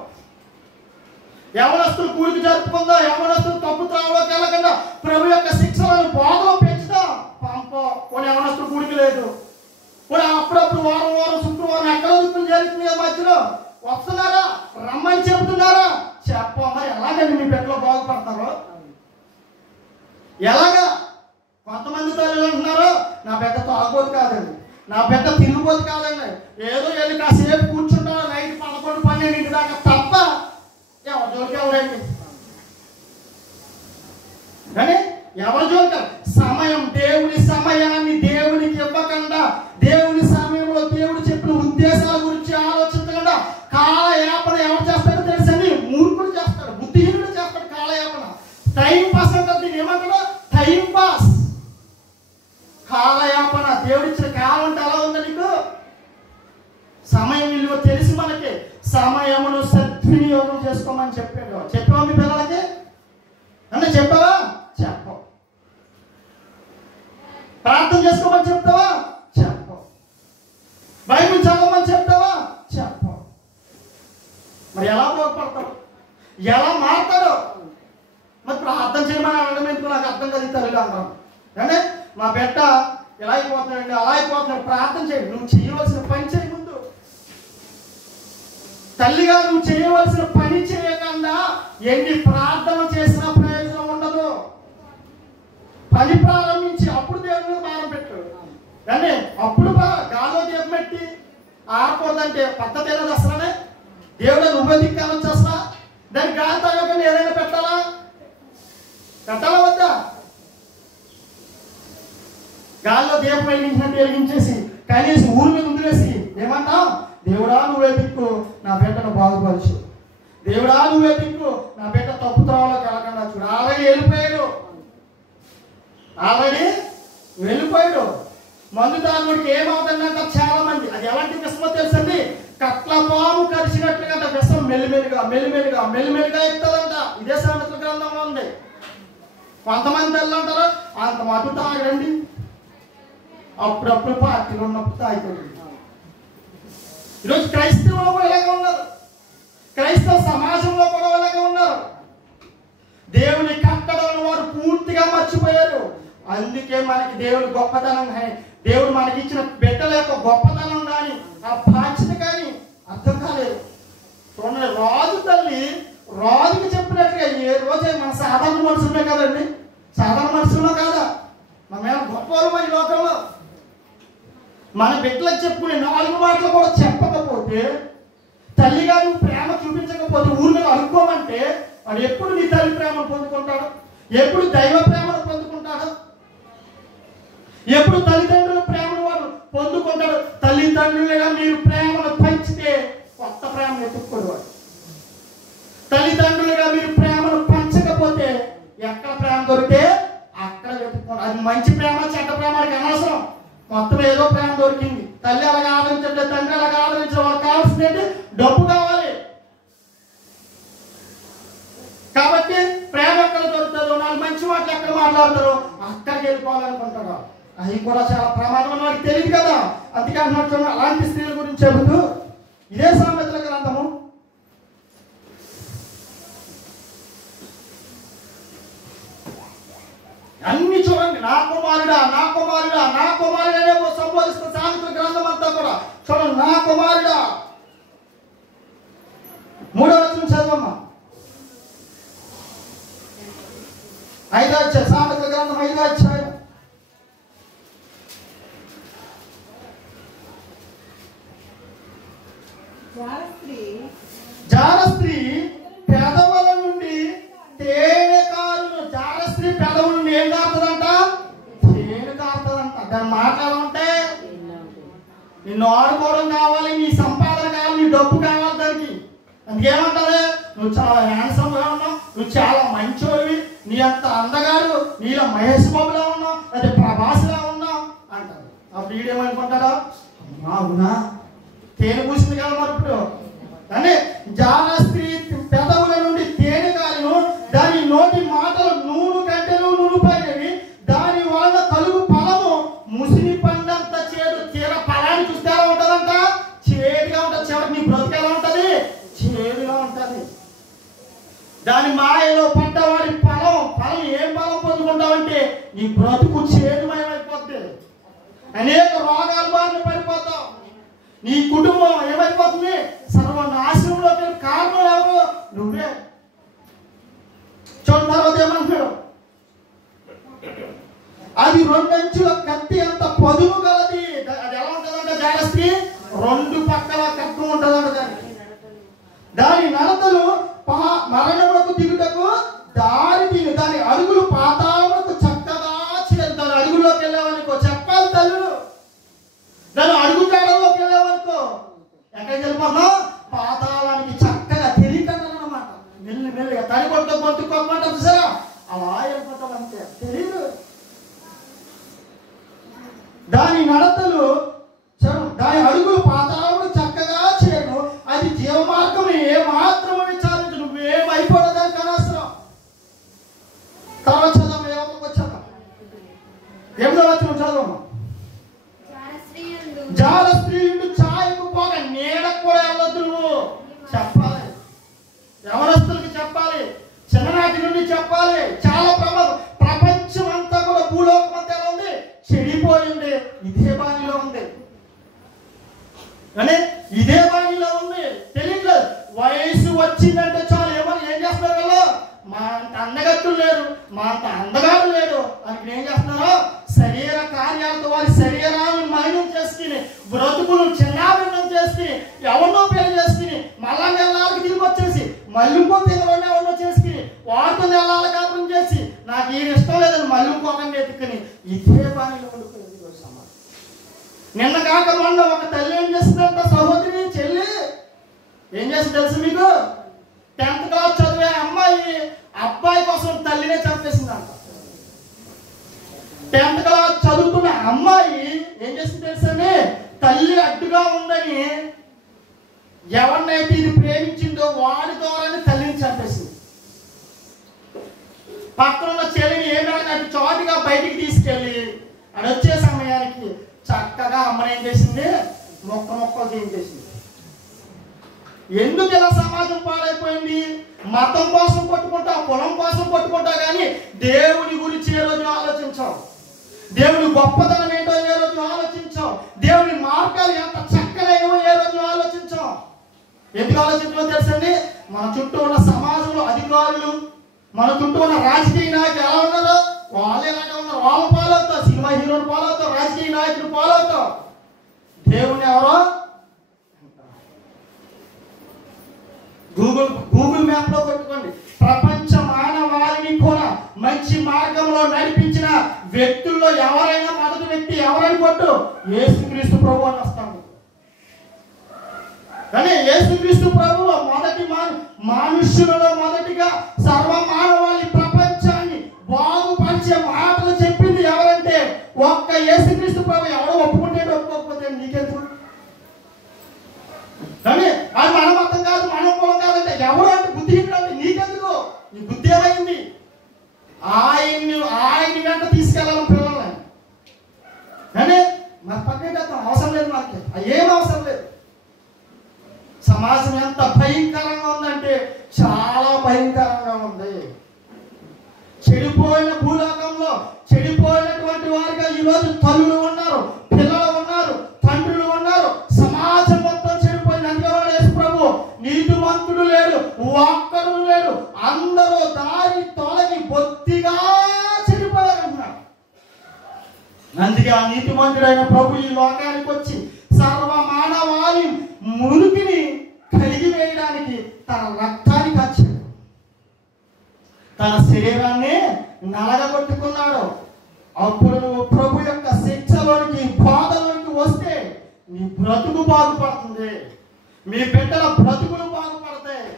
యవనస్తులు కూడికి జరుపుకుందాం, యవనస్తులు తప్పు త్రావలోకి వెళ్ళకుండా ప్రభు యొక్క శిక్షలను బోధలో పెంచుదాం పంపో. కొన్ని యవనస్తులు కూడికి లేదు. కొన్ని అప్పుడప్పుడు వారం వారం శుక్రవారం ఎక్కడ జరుగుతుంది కదా, మధ్యలో వస్తున్నారా, రమ్మని చెబుతున్నారా, చెప్ప. మరి ఎలాగండి మీ బిడ్డలో బాగుపడతారో? ఎలాగా? కొంతమంది తల్లిలు అంటున్నారు, నా బిడ్డ తాగబోతు కాదండి, నా బిడ్డ తిరిగిపోతు కాదండి, ఏదో వెళ్ళి కాసేపు కూర్చుంటారు నైట్ 11, 12 దాకా తప్ప ఎవరి జోలికి ఎవరండి. కానీ ఎవరి జోలికి సమయం, దేవుని సమయాన్ని దేవునికి ఇవ్వకుండా, దేవుని సమయంలో దేవుడు చెప్పిన ఉద్దేశాల గురించి ఆలోచించకుండా కాలయాపన ఎవరు చేస్తాడో తెలుసండి? మూర్ఖుడు చేస్తాడు, బుద్ధిహీనుడు చేస్తాడు కాలయాపన. టైం పాస్ అంటే దీన్ని ఏమంటాడు? టైం పాస్, కాలయాపన. దేవుడిచ్చిన కాలం అంటే ఎలా ఉందా నీకు? సమయం విలువ తెలిసి మనకి సమయమును సద్వినియోగం చేసుకోమని చెప్పాడు. చెప్పావా మీ పిల్లలకి? అంటే చెప్పావా? చెప్పవు. ప్రార్థన చేసుకోమని చెప్తావా? చెప్పవు. బైబిల్ చదవమని చెప్తావా? చెప్పవు. మరి ఎలా బాగుపడతారు? ఎలా మారుతారు? మరి ప్రార్థన చేయమని అనడం ఎందుకు నాకు అర్థం కాదు. తల్లిలో అంటాం అంటే మా బిడ్డ ఎలా అయిపోతున్నాడండి, అలా అయిపోతున్నాడు, ప్రార్థన చేయండి. నువ్వు చేయవలసిన పని చేయి. ముందు తల్లిగా నువ్వు చేయవలసిన పని చేయకుండా ఎన్ని ప్రార్థన చేసినా ప్రయోజనం ఉండదు. పని ప్రారంభించి అప్పుడు దేవుడి మీద భారం పెట్టు. కానీ అప్పుడు గాలో దీపం పెట్టి ఆరకూడదంటే పద్ధతి ఏదో అసలనే దేవుడు ఉపదిక్కాలని వచ్చేస్తా దానికి గాలి తాగకుండా ఏదైనా పెట్టాలా వద్దా? గాల్లో దీపం వెలిగించినట్టు వెలిగించేసి కనీసం ఊరి మీద వదిలేసి ఏమంటాం? దేవుడా నువ్వే దిక్కు, నా బిడ్డను బాగుపరచు. దేవుడా నువ్వే దిక్కు, నా బిడ్డ తప్పు త్రోవలోకి వెళ్ళకుండా చూడు. ఆల్రెడీ వెళ్ళిపోయాడు. మందు తాగుడికి ఏమవుతుందంట చాలా మంది. అది ఎలాంటి విషమో తెలుసండి? కట్ల పాము కరిచినట్లుగా విషం మెల్లిమెల్లిగా మెల్లిమెల్లిగా మెల్లిమెల్లిగా ఎక్కుతుందంట. ఇదే సామెతల గ్రంథంలో ఉంది. కొంతమంది తెల్లు అంటారు, అంత మటు తాగండి, అప్పుడప్పుడు పార్టీలు ఉన్నప్పుడు తాగుతుంది. ఈరోజు క్రైస్తవులు కూడా ఇలాగే ఉన్నారు, క్రైస్తవ సమాజంలో కూడా ఇలాగే ఉన్నారు. దేవుని కట్టడలను వారు పూర్తిగా మర్చిపోయారు. అందుకే మనకి దేవుడు గొప్పతనం కానీ, దేవుడు మనకి ఇచ్చిన బిడ్డల యొక్క గొప్పతనం కానీ, ఆ బాధ్యత కానీ అర్థం కాలేదు. చూడండి, రాజు తల్లి రాజుకి చెప్పినట్టుగా ఏ రోజే మన సాధారణ మనుషులే కదండి, సాధారణ మనుషుల్లో కాదా? మనమేమో గొప్పవాళ్ళం ఈ లోకంలో. మన బిడ్డలకు చెప్పుకునే 4 మాటలు కూడా చెప్పకపోతే, తల్లిగా నువ్వు ప్రేమ చూపించకపోతే, ఊరి మీద అనుకోమంటే వాడు ఎప్పుడు నీ తల్లి ప్రేమను పొందుకుంటాడు? ఎప్పుడు దైవ ప్రేమను పొందుకుంటాడు? ఎప్పుడు తల్లిదండ్రుల ప్రేమను వాడు పొందుకుంటాడు? తల్లిదండ్రులుగా మీరు ప్రేమను పంచితే కొత్త ప్రేమను ఎత్తుక్కోడు వాడు. తల్లిదండ్రులుగా మీరు ప్రేమను పంచకపోతే ఎక్కడ ప్రేమ దొరికితే అక్కడ వెతుక్కోండి. అది మంచి ప్రేమ చెడ్డ ప్రేమకి అనవసరం. మొత్తం ఏదో ప్రేమ దొరికింది. తల్లి అలాగా ఆదరించండి, తండ్రి అలాగా ఆదరించడం, వాళ్ళకి కావాల్సింది డబ్బు కావాలి. కాబట్టి ప్రేమ ఎక్కడ దొరుకుతుందో, 4 మంచి మాటలు ఎక్కడ మాట్లాడతారో అక్కడికి వెళ్ళిపోవాలనుకుంటారు. అవి కూడా చాలా ప్రమాదం వాడికి తెలియదు కదా. అందుకే అన్నట్టు అలాంటి స్త్రీల గురించి చెబుతూ ఇదే సామెతల గ్రంథము అన్ని చూడండి. నా కుమారుడా, నా కుమారుడా, నా కుమారుడనే సంబోధిస్తున్న సామెతల గ్రంథం అంతా కూడా చూడండి. నా కుమారుడా, 3వ వచనం చదవమ్మా. 5వ అధ్యాయం, సామెతల గ్రంథం 5వ అధ్యాయం. జారస్త్రీ పెదవుల నుండి తేనె కారును. జారస్త్రీ పెదవుల నుండి ఏం కారుతుందంట? తేనె కారుతుందంట. దాన్ని మాట్లాడాలంటే నిన్ను ఆడుకోవడం కావాలి, నీ సంపాదన కావాలి, నీ డబ్బు కావాలి దానికి. అందుకేమంటారు? నువ్వు చాలా హ్యాండ్సమ్గా ఉన్నావు, నువ్వు చాలా మంచోడివి, నీ అంత అందగాడు, నీలో మహేష్ బాబులా ఉన్నావు, అదే ప్రభాస్లా ఉన్నావు అంటారు. అప్పుడు వీడేమనుకుంటాడా, అవునా తేనె పూసింది కదా మరి ఇప్పుడు అని. జాన స్త్రీ పెదవుల నుండి తేనె కాలను, దాని నోటి మాటలు నూనె కంటెలు నూనెపోయినవి, దాని వలన కలుగు ఫలము ముసిరి పండంత చేదు. తీర ఫలాన్ని చూస్తే ఎలా ఉంటుందంట, చేదుగా ఉంటుంది. చివరికి నీ బ్రతుకు ఎలా ఉంటుంది, చేదుగా ఉంటుంది. దాని మాయలో పడ్డవాడి ఫలం ఏం ఫలం పొందుకుంటావంటే నీ బ్రతుకు చేదుమయమైపోద్ది. అనేక రోగాల బారిన పడిపోతావు. నీ కుటుంబం ఏమైపోతుంది, సర్వనాశనంలోకి కారణం ఎవరు, నువ్వే. చూడండి తర్వాత ఏమంటాడు, అది 2 అంచుల కత్తి అంత పదును గలది. అది ఎలా ఉంటుందంటే జాన స్త్రీ 2 పక్కల కత్తి ఉంటుందంట. దాని నడతలు మరణములకు దిగుటకు దారి తీరు, దాని అడుగులు పాతాళములకు చక్కగా చేరుతారు. అడుగుల్లోకి వెళ్ళేవనుకో చెప్పాలి తల్లులు, దాని అడుగు జాడల్లోకి వెళ్ళేవనుకో ఎక్కడికి వెళ్ళిపోతాం, పాతాళానికి చక్కగా తెలియకన్నమాట. మెల్లిగా తడి కొట్టుకోమంటారు చూసారా, అలా వెళ్ళిపోతాం అంతే, తెలియదు. దాని నడతలు దాని అడుగులు పాతాళములకు చక్కగా చేరు, అది జీవమార్గం ఏ మాత్రమే విచారించు, నువ్వేమైపోవడానికి అనవసరం. తర్వాత చదవం, ఏమో వచ్చాక ఏమిటో వచ్చిన చదవము. జాల స్త్రీ ఛాయకు పోక నీడకు కూడా వెళ్ళొద్దు. నువ్వు చెప్పాలి, యవనస్తులకి చెప్పాలి, చిన్ననాటి నుండి చెప్పాలి. చాలా ప్రమాదం. ప్రపంచం అంతా కూడా భూలోకం అంతా ఎలా ఉంది, చెడిపోయింది. ఇదే బాణిలో ఉంది కానీ ఇదే బాణిలో ఉంది, తెలియట్లేదు. వయసు వచ్చిందంటే చాలు ఏం చేస్తున్నారు వాళ్ళు, మా అంత అందగత్తులు లేరు, మా అంత అందగాడు లేరు అని ఏం చేస్తున్నారో శరీర కార్యాలతో వారి శరీరాలను మలినం చేసుకుని, బ్రతుకులు చిన్నాభిన్నం చేసుకుని, ఎవరినో పెళ్లి చేసుకుని, మళ్ళా నెలలకు తిరిగి వచ్చేసి మళ్ళీ ఇంకో తిరగకుండా ఎవరినో చేసుకుని, వారితో నెలల కాపురం చేసి నాకు ఈయన ఇష్టం లేదని మళ్ళీ ఇంకొకరిని ఎత్తుకుని ఇదే బాణిలో ఉండిపోయింది సమాజం. నిన్న కాక మొన్న ఒక తల్లి ఏం చేస్తుందంట, సహోదరి చెల్లి ఏం చేస్తుంది తెలుసు మీకు, 10th క్లాస్ చదివే అమ్మాయి అబ్బాయి కోసం తల్లినే చంపేసిందంట. 10th క్లాస్ చదువుతున్న అమ్మాయి ఏం చేసింది తెలుసండి, తల్లి అడ్డుగా ఉందని ఎవరినైతే ఇది ప్రేమించిందో వాడి ద్వారానే తల్లిని చంపేసింది. పక్కన ఉన్న చెల్లిని ఏమైనా చాటుగా బయటికి తీసుకెళ్ళి అది వచ్చే సమయానికి చక్కగా అమ్మని ఏం చేసింది, మొక్కలు చేయించేసింది. ఎందుకు ఇలా సమాజం పాడైపోయింది, మతం కోసం కొట్టుకుంటా, కులం కోసం కొట్టుకుంటా, కానీ దేవుని గురించి ఏ రోజు ఆలోచించావు, దేవుని గొప్పతనం ఏంటో ఏ రోజు ఆలోచించావు, దేవుని మార్గాలు ఎంత చక్కనైనవో ఏ రోజు ఆలోచించావు. ఎందుకు ఆలోచించడం తెలుసండి, మన చుట్టూ ఉన్న సమాజంలో అధికారులు, మన చుట్టూ ఉన్న రాజకీయ నాయకులు ఎలా ఉన్నారో వాళ్ళు ఎలాగే ఉన్నారు, వాళ్ళు ఫాలో అవుతారు, సినిమా హీరోలు ఫాలో అవుతారు, రాజకీయ నాయకులు ఫాలో అవుతారు. దేవుని ఎవరో గూగుల్ మ్యాప్ లో కొట్టుకోండి, ప్రపంచ మానవాళిని కూడా మంచి మార్గంలో నడిపించిన వ్యక్తుల్లో ఎవరైనా మొదటి వ్యక్తి ఎవరైనా కొట్టు, యేసుక్రీస్తు ప్రభు అని వస్తాము. కానీ యేసుక్రీస్తు ప్రభువు మొదటి మనుష్యులలో మొదటిగా సర్వ మానవాళి ప్రపంచాన్ని బాగుపరిచే మాటలు చెప్పింది ఎవరంటే ఒక్క యేసుక్రీస్తు ప్రభు. ఎవడో ఒప్పుకుంటే ఒప్పుకోకపోతే నీకెందుకు, కానీ అది మన మతం కాదు, మన కులం కాదంటే ఎవరు అంటే బుద్ధిహీనుడు అంటే నీకెందుకు, నీ బుద్ధి ఏమైంది. ఆయన్ని వెంట తీసుకెళ్ళాలని పిల్లల్ని, కానీ మన పక్కన అవసరం లేదు, మనకి ఏం అవసరం లేదు. సమాజం ఎంత భయంకరంగా ఉందంటే చాలా భయంకరంగా ఉంది. చెడిపోయిన భూలోకంలో చెడిపోయినటువంటి వారిగా ఈరోజు తల్లులు ఉన్నారు, పిల్లలు ఉన్నారు, తండ్రులు ఉన్నారు. సమాజం మొత్తం చెడిపోయింది. అందుకే యేసు ప్రభు నీతిమంతుడు లేడు, ఒక్కడు లేడు, అందరూ దారి తొలగి బొత్తిగా చెడిపోయారు. అందుకే ఆ నీతిమంతుడైన ప్రభు ఈ లోకానికి వచ్చి సర్వ మానవాళి మురికిని కలిగి వేయడానికి తన రక్తాన్ని కాచాడు, తన శరీరాన్ని నలగగొట్టుకున్నాడు. అప్పుడు నువ్వు ప్రభు యొక్క శిక్షలోనికి బాధలోనికి వస్తే నీ బ్రతుకు బాగుపడుతుంది, మీ బిడ్డల బ్రతుకులు బాగుపడతాయి,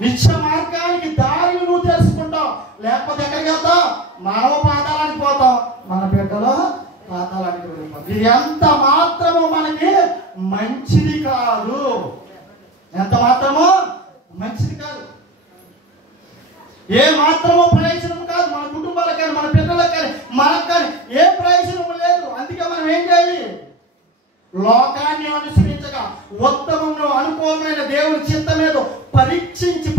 నిత్య మార్గానికి దారిని నువ్వు తెలుసుకుంటావు. వెళ్తాం, లేకపోతే ఎక్కడికి వెళ్తాం? మనం పాతాళానికి పోతాం, మన బిడ్డలు పాతాళానికి వెళ్ళిపోతాం. ఇది ఎంత మాత్రము మనకి మంచిది కాదు, ఎంత మాత్రమో మంచిది కాదు, ఏ మాత్రమో ప్రయోజనం కాదు. మన కుటుంబాలకు కానీ, మన పిల్లలకు కానీ, మనకు కానీ ఏ ప్రయోజనం లేదు. అందుకే మనం ఏం చేయాలి? లోకాన్ని అనుసరించగా ఉత్తమంలో అనుకూలమైన దేవుని చిత్తమేదో పరీక్షించి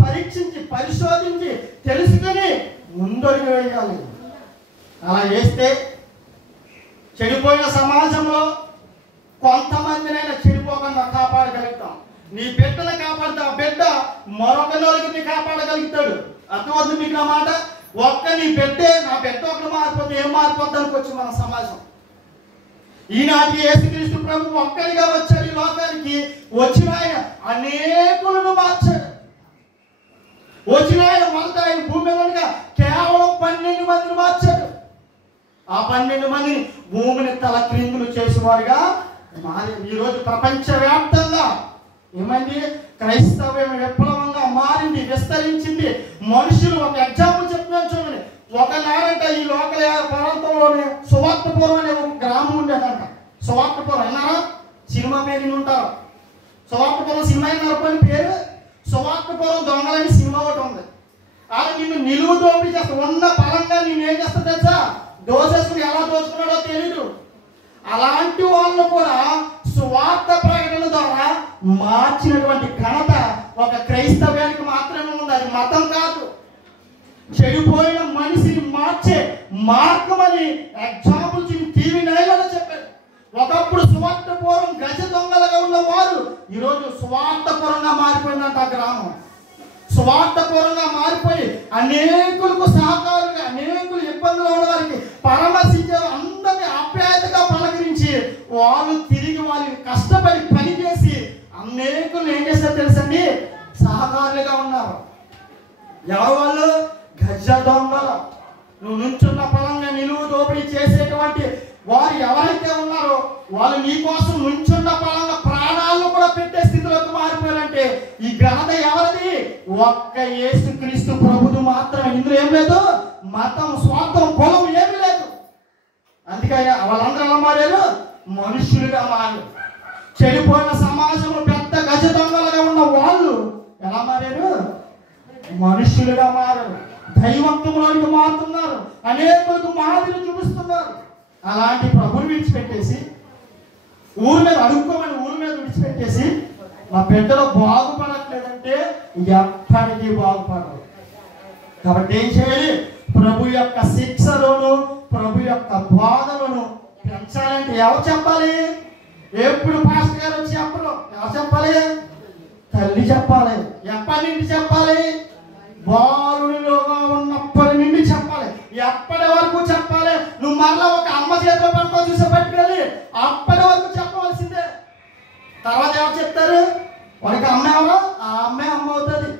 పరిశోధించి తెలుసుకుని ముందడుగు వేయాలి. అలా చేస్తే చెడిపోయిన సమాజంలో కొంతమందినైనా చెడిపోకుండా కాపాడగలుగుతాం. నీ బిడ్డను కాపాడుతా, బిడ్డ మరొక నలుగురిని కాపాడగలుగుతాడు. అర్థమవుతుంది మీకు నా మాట? ఒక్క నీ బిడ్డే, నా బిడ్డ ఒకటి మారిపోతే ఏం మారిపోద్ది అనుకోవచ్చు మన సమాజం. ఈనాటి యేసుక్రీస్తు ప్రభు ఒక్కడిగా వచ్చాడు ఈ లోకానికి. వచ్చిన ఆయన అనేకులను మార్చాడు. వచ్చిన ఆయన మొదట ఆయన భూమి మీద కేవలం 12 మందిని మార్చాడు. ఆ 12 మందిని భూమిని తల క్రిందులు చేసేవారుగా మారి ఈరోజు ప్రపంచవ్యాప్తంగా ఏమైంది? క్రైస్తవ్యం విప్లవంగా మారింది, విస్తరించింది. మనుషులు ఒక ఎగ్జాంపుల్ చెప్తున్నాను చూడండి. ఒకనాడంట ఈ లోకల్ ప్రాంతంలోనే సువార్తపురం అనే ఒక గ్రామం ఉండేదంట. సువార్తపురం అన్నారా? సినిమా పేరు ఉంటారు. సువార్తపురం సినిమా అయినారు పేరు. సువార్తపురం దొంగలని సినిమా ఒకటి ఉంది. అది నిన్ను నిలువు దోపిడీ చేస్తా, ఉన్న పరంగా నేను ఏం చేస్తా తెలుసా? దోసేసుకుని ఎలా దోచుకున్నాడో తెలియదు. అలాంటి వాళ్ళు కూడా సువార్త ప్రకటన ద్వారా మార్చినటువంటి ఘనత ఒక క్రైస్తవ్యానికి మాత్రమే ఉంది. అది మతం కాదు. చెడిపోయిన మనిషిని మార్చే మార్గం అని ఎగ్జాంపుల్ టీవీ 9లో చెప్పారు. ఒకప్పుడు సువార్తపురం గజ దొంగలుగా ఉన్న వారు ఈరోజు సువార్తపురంగా మారిపోయిందంట. ఆ గ్రామం సువార్తపురంగా మారిపోయి అనేకులకు సహకారులుగా, అనేకులు ఇబ్బందులు ఉన్న వారికి పరామర్శించే, అందరినీ ఆప్యాయతగా పలకరించి వాళ్ళు తిరిగి వాళ్ళని కష్టపడి పనిచేసి అనేకులు ఏం చేస్తారో తెలుసండి? సహకారులుగా ఉన్నారు. ఎవరు వాళ్ళు? గజ దొంగలు. నువ్వు నుంచున్న పరంగా నిలువు దోపిడీ చేసేటువంటి వారు ఎవరైతే ఉన్నారో వాళ్ళు నీకోసం నుంచున్న పరంగా ప్రాణాలను కూడా పెట్టే స్థితిలోకి మారిపోయారంటే ఈ ఘనత ఎవరిది? ఒక్క యేసుక్రీస్తు ప్రభువు మాత్రమే. ఇందులో ఏం లేదు, మతం, స్వార్థం, కులం ఏమీ లేదు. అందుకని వాళ్ళందరూ ఎలా మారారు? మనుషులుగా మారారు. చెడిపోయిన సమాజంలో పెద్ద గజ దొంగలుగా ఉన్న వాళ్ళు ఎలా మారారు? మనుషులుగా మారారు. దైవత్వంలోకి మారుతున్నారు. అనేకులకు మాదిరి చూపిస్తున్నారు. అలాంటి ప్రభుని విడిచిపెట్టేసి ఊరి మీద అడుక్కోమని ఊరి మీద విడిచిపెట్టేసి మా బిడ్డలు బాగుపడట్లేదంటే ఎప్పటికీ బాగుపడరు. కాబట్టి ఏం చేయాలి? ప్రభు యొక్క శిక్షలోను, ప్రభు యొక్క బోధలను పెంచాలంటే ఎవరు చెప్పాలి? ఎప్పుడు పాస్టర్ గారు వచ్చి చెప్పరు. ఎవరు చెప్పాలి? తల్లి చెప్పాలి. ఎప్పటి నుండి చెప్పాలి? బాలుడిలోగా ఉన్నప్పటి నుండి చెప్పాలి. ఎప్పటి వరకు చెప్పాలి? నువ్వు మళ్ళా ఒక అమ్మ చేతిలో పట్టుకో చూసే పట్టుకెళ్ళి అప్పటి వరకు చెప్పవలసిందే. తర్వాత ఎవరు చెప్తారు? వాడికి అమ్మ ఎవరో ఆ అమ్మే అమ్మ అవుతుంది.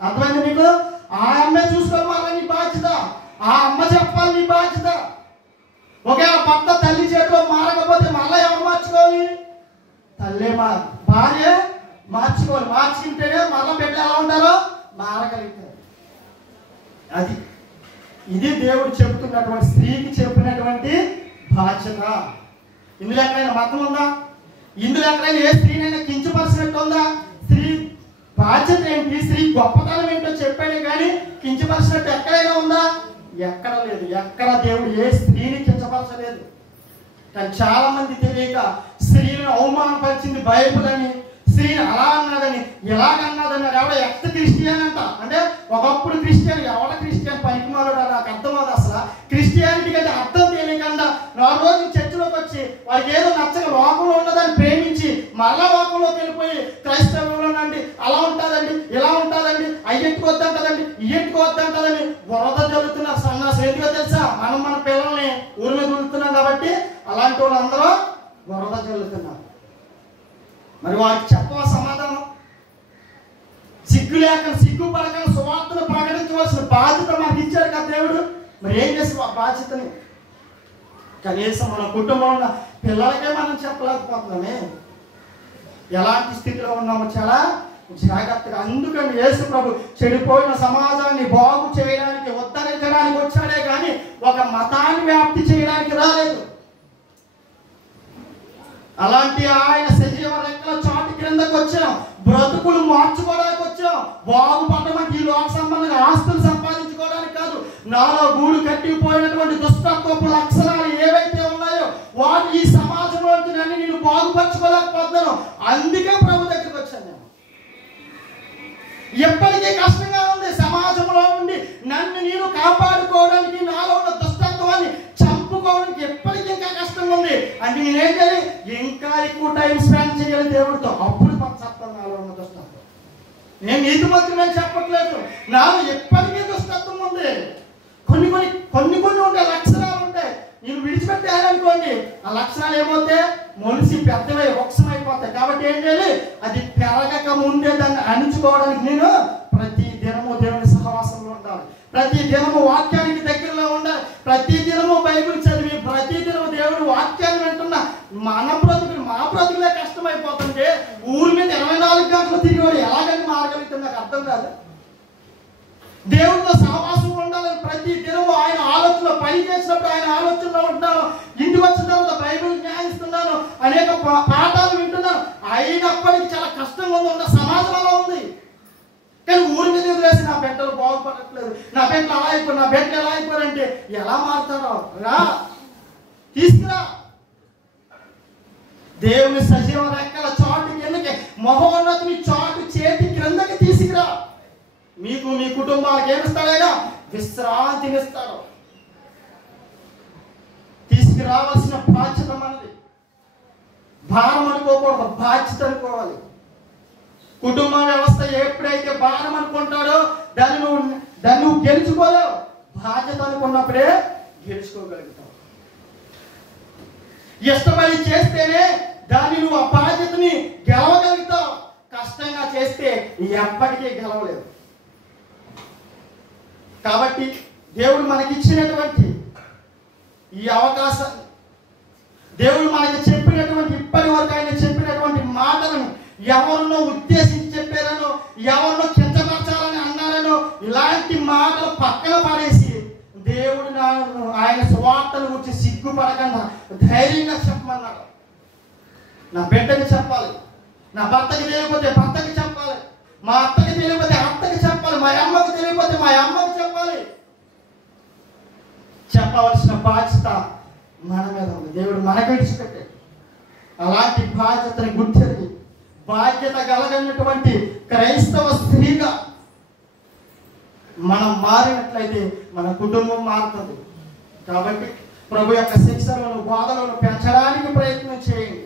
అర్థమైంది నీకు? ఆ అమ్మే చూసుకోవాలి నీ బాధ్యత. ఆ అమ్మ చెప్పాలి నీ బాధ్యత. ఒకవేళ భర్త తల్లి చేతిలో మారకపోతే మళ్ళీ ఎవరు మార్చుకోవాలి? తల్లే భార్య మార్చుకోవాలి. మార్చుకుంటేనే మళ్ళీ బిడ్డ ఎలా ఉంటారో మారగలుగుతారు. అది ఇది దేవుడు చెబుతున్నటువంటి, స్త్రీకి చెప్పినటువంటి బాధ్యత. ఇందులో ఎక్కడైనా మతం ఉందా? ఇందులో ఎక్కడైనా ఏ స్త్రీనైనా కించపరిచినట్టు ఉందా? స్త్రీ బాధ్యత ఏంటి, స్త్రీ గొప్పతనం ఏంటో చెప్పాడే కానీ కించపరిచినట్టు ఎక్కడైనా ఉందా? ఎక్కడ లేదు. ఎక్కడ దేవుడు ఏ స్త్రీని కించపరచలేదు. కానీ చాలా మంది తెలియక స్త్రీలను అవమానపరిచింది బైబిల్ అని, స్త్రీని అలా అన్నాడని, ఇలాగన్నాడని. ఎవడ ఎక్స్ క్రిస్టియన్ అంట. అంటే ఒకప్పుడు క్రిస్టియన్, ఎవడ క్రిస్టియన్ పనికిమాలుడు నాకు అర్థం అవుతుంది. అసలు క్రిస్టియానిటీకి అయితే అర్థం తెలియకుండా నా రోజు చర్చిలోకి వచ్చి వారికి ఏదో నచ్చక లోకంలో ఉన్నదాన్ని ప్రేమించి మళ్ళా లోకంలోకి వెళ్ళిపోయి క్రైస్తవంలోనండి అలా ఉంటుందండి, ఇలా ఉంటుందండి, అయ్యెట్టుకోవద్దంటదండి, ఇయ్యెట్టుకోవద్దంటదని బురద జరుగుతున్నారు సన్నాసులు. ఎందుకో తెలుసా? మనం మన పిల్లల్ని ఊరి మీద వదులుతున్నాం కాబట్టి అలాంటి వాళ్ళు అందరూ బురద జరుగుతున్నారు. మరి వారికి చెప్పవ సమాధానం? సిగ్గు లేక, సిగ్గు పడక సువార్తను ప్రకటించవలసిన బాధ్యత మనకి ఇచ్చాడు కదా దేవుడు. మరి ఏం చేస్తాం ఆ బాధ్యతని? కనీసం మన కుటుంబంలో ఉన్న పిల్లలకే మనం చెప్పలేకపోతున్నామే. ఎలాంటి స్థితిలో ఉన్నామో చాలా జాగ్రత్తగా. అందుకని యేసు ప్రభు చెడిపోయిన సమాజాన్ని బాగు చేయడానికి, ఉద్ధరించడానికి వచ్చాడే కానీ ఒక మతాన్ని వ్యాప్తి చేయడానికి రాలేదు. అలాంటి ఆయన సజీవ రెక్కల చాటు క్రిందకు వచ్చాం, బ్రతుకులు మార్చుకోవడానికి వచ్చాం. బాగుపడడానికి ఈ లోక సంబంధంగా ఆస్తులు సంపాదించుకోవడానికి కాదు. నాలో గూడు కట్టిపోయినటువంటి దుష్టత్వపు లక్షణాలు ఏవైతే ఉన్నాయో వాటి ఈ సమాజంలోకి నన్ను నేను బాగుపరచుకోలేకపోతున్నాను. అందుకే ప్రభు దగ్గరికి వచ్చాను నేను. ఎప్పటికీ కష్టంగా ఉంది సమాజంలో ఉండి నన్ను నేను కాపాడుకోవడానికి, నాలో ఉన్న దుష్టత్వాన్ని చంపుకోవడానికి ఎప్పటికీ ఇంకా కష్టంగా ఉంది. అంటే నేనేం చేయాలి? ఇంకా ఎక్కువ టైం స్పెండ్ చేయాలి దేవుడితో. అప్పుడు సత్వం నాలో ఉన్న దుష్టత్వం. నేను నీతి మాత్రమే చెప్పట్లేదు, నాలో ఎప్పటికీ దుష్టత్వం ఉంది. కొన్ని ఉండే లక్షణాలు ఉంటాయి. నేను విడిచిపెట్టాలనుకోండి, ఆ లక్షణాలు ఏమవుతాయి? మొలిసి పెద్దవై వృక్షమైపోతాయి. కాబట్టి ఏం చేయాలి? అది పెరగక ముందే దాన్ని అణుచుకోవడానికి నేను ప్రతి దినము దేవుని సహవాసంలో ఉండాలి. ప్రతి దినము వాక్యానికి దగ్గరలో ఉండాలి. ప్రతి దినము బైబిల్ చదివి, ప్రతి దినము దేవుడి వాక్యాన్ని వింటున్నా మా బ్రతుకులే కష్టమైపోతుంటే ఊరి మీద 24 గంటలు తిరిగి ఎలాగని మారగలుగుతుంది? నాకు అర్థం కాదు. దేవుడితో సహవాసం ఉండాలని ప్రతి దినము ఆయన ఆలోచనలో పని చేసినప్పుడు ఆయన ఆలోచనలో ఉంటున్నాను. ఇంటికి వచ్చిన తర్వాత బైబిల్ ధ్యానిస్తున్నాను, అనేక పాఠాలు వింటున్నాను. అయినప్పటికీ చాలా కష్టంగా ఉంది, సమాజంలో ఉంది. కానీ ఊరి మీద వదిలేసి నా బిడ్డలు బాగుపడట్లేదు, నా బిడ్డలు అలా అయిపోయి, నా బిడ్డలు ఎలా అయిపోయారంటే ఎలా మారుతారో రా తీసుకురా. దేవుని సజీవ రెక్కల చాటు కిందకి, మహోన్నతుని చాటు చేతి క్రిందకి తీసుకురా. మీకు మీ కుటుంబాలకు ఏమిస్తాడైనా? విశ్రాంతినిస్తాడు. తీసుకురావాల్సిన బాధ్యత మనది. భారం అనుకోకూడదు, బాధ్యత అనుకోవాలి. కుటుంబ వ్యవస్థ ఎప్పుడైతే భారం అనుకుంటాడో దాన్ని నువ్వు గెలుచుకోలేవు. బాధ్యత అనుకున్నప్పుడే గెలుచుకోగలుగుతావు. ఇష్టపడి చేస్తేనే దాన్ని నువ్వు ఆ బాధ్యతని గెలవగలుగుతావు. కష్టంగా చేస్తే ఎప్పటికీ గెలవలేవు. కాబట్టి దేవుడు మనకిచ్చినటువంటి ఈ అవకాశాన్ని, దేవుడు మనకి చెప్పినటువంటి, ఇప్పటి వరకు ఆయన చెప్పినటువంటి మాటలను ఎవరినో ఉద్దేశించి చెప్పారనో, ఎవరినో కించపరచాలని అన్నారనో ఇలాంటి మాటలు పక్కన పడేసి దేవుడు ఆయన సువార్తను గురించి సిగ్గుపడకుండా ధైర్యంగా చెప్పమన్నాడు. నా బిడ్డకి చెప్పాలి, నా భర్తకి తెలియకపోతే భర్తకి చెప్పాలి, మా అత్తకి తెలియకపోతే అత్తకి చెప్పాలి, మా అమ్మకి తెలియకపోతే మా అమ్మకి చెప్పాలి. చెప్పవలసిన బాధ్యత మన మీద ఉంది. దేవుడు మనకు విడిచిపెట్టాడు. అలాంటి బాధ్యతని గుర్తెరిగి బాధ్యత కలిగినటువంటి క్రైస్తవ స్త్రీగా మనం మారినట్లయితే మన కుటుంబం మారుతుంది. కాబట్టి ప్రభు యొక్క శిక్షలను, బాధలను పెంచడానికి ప్రయత్నం చేయండి.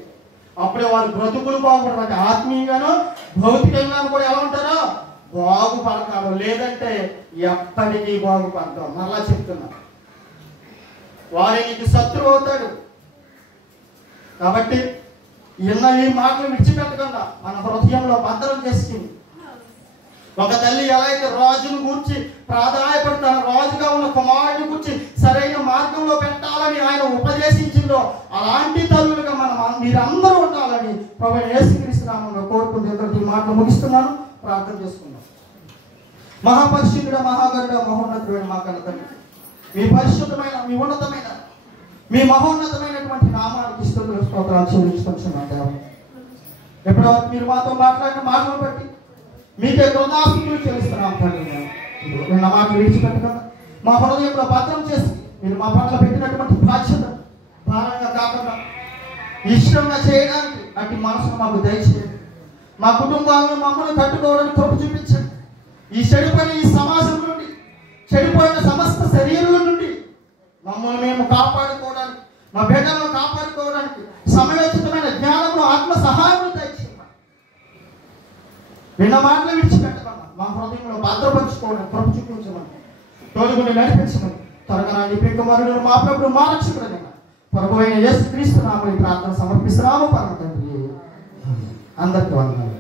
అప్పుడే వారు బ్రతుకులు బాగుపడతారు. ఆత్మీయంగానో భౌతికంగానూ కూడా ఎలా ఉంటారో బాగుపడతారు. లేదంటే ఎప్పటికీ బాగుపడతాం. మరలా చెప్తున్నా, వారి నీకు శత్రువు అవుతాడు. కాబట్టి ఈ మాటలు విడిచిపెట్టకుండా మన హృదయంలో భద్రం చేసుకుంది. ఒక తల్లి ఎలా అయితే రాజును గూర్చి ప్రాధాన్యపడతాను, రాజుగా ఉన్న కుమారుని గురించి సరైన మార్గంలో పెట్టాలని ఆయన ఉపదేశించిందో అలాంటి తల్లులుగా మీరందరూ ఉండాలని ప్రభు యేసుక్రీస్తు నామములో కోరుకుంటూ ఈ మాటలు ముగిస్తున్నాను. ప్రార్థన చేసుకున్నాం. మహాపరిశుద్ధుడ, మహాగరుడ, మహోన్నతుడైన మా కన్న తండ్రి, మీ పరిశుద్ధమైన, మీ ఉన్నతమైన, మీ మహోన్నతమైనటువంటి నామానికి స్తుతులు స్తోత్రాలు చెల్లించుకుంటున్నాం దేవా. ఎప్పటివరకు మీరు మాతో మాట్లాడిన మాటలు బట్టి మీకే కృతజ్ఞతలు చెల్లిస్తున్నాం తండ్రి. నిన్న మాటలు విడిచిపెట్టకుండా మా హృదయంలో భద్రం చేసి మీరు మా పట్ల పెట్టినటువంటి బాధ్యత భారంగా కాకుండా ఇష్టంగా చేయడానికి అటు మనసును మాకు దయచేయండి. మా కుటుంబాలను మమ్మల్ని కట్టుకోవడానికి కృప చూపించండి. ఈ చెడిపోయిన ఈ సమాజం నుండి, చెడిపోయిన సమస్త శరీరం నుండి మమ్మల్ని మేము కాపాడుకోవడానికి, మా బిడ్డలను కాపాడుకోవడానికి సమయోచితమైన జ్ఞానము, ఆత్మ సహాయం దయచేయండి. నిన్న మాటలు విడిచిపెట్టకుండా మా హృదయంలో భద్రపరుచుకోవడానికి కృప చూపించమని, తోడుగుండి నడిపించమని త్వరగా నీ ప్రియకుమారుడు మా ప్రభువు మా రక్షకుడైన ప్రభువైన యేసుక్రీస్తు నామములో ప్రార్థన సమర్పిస్తున్నాము పరమ తండ్రి. అందరికీ వందనాలు.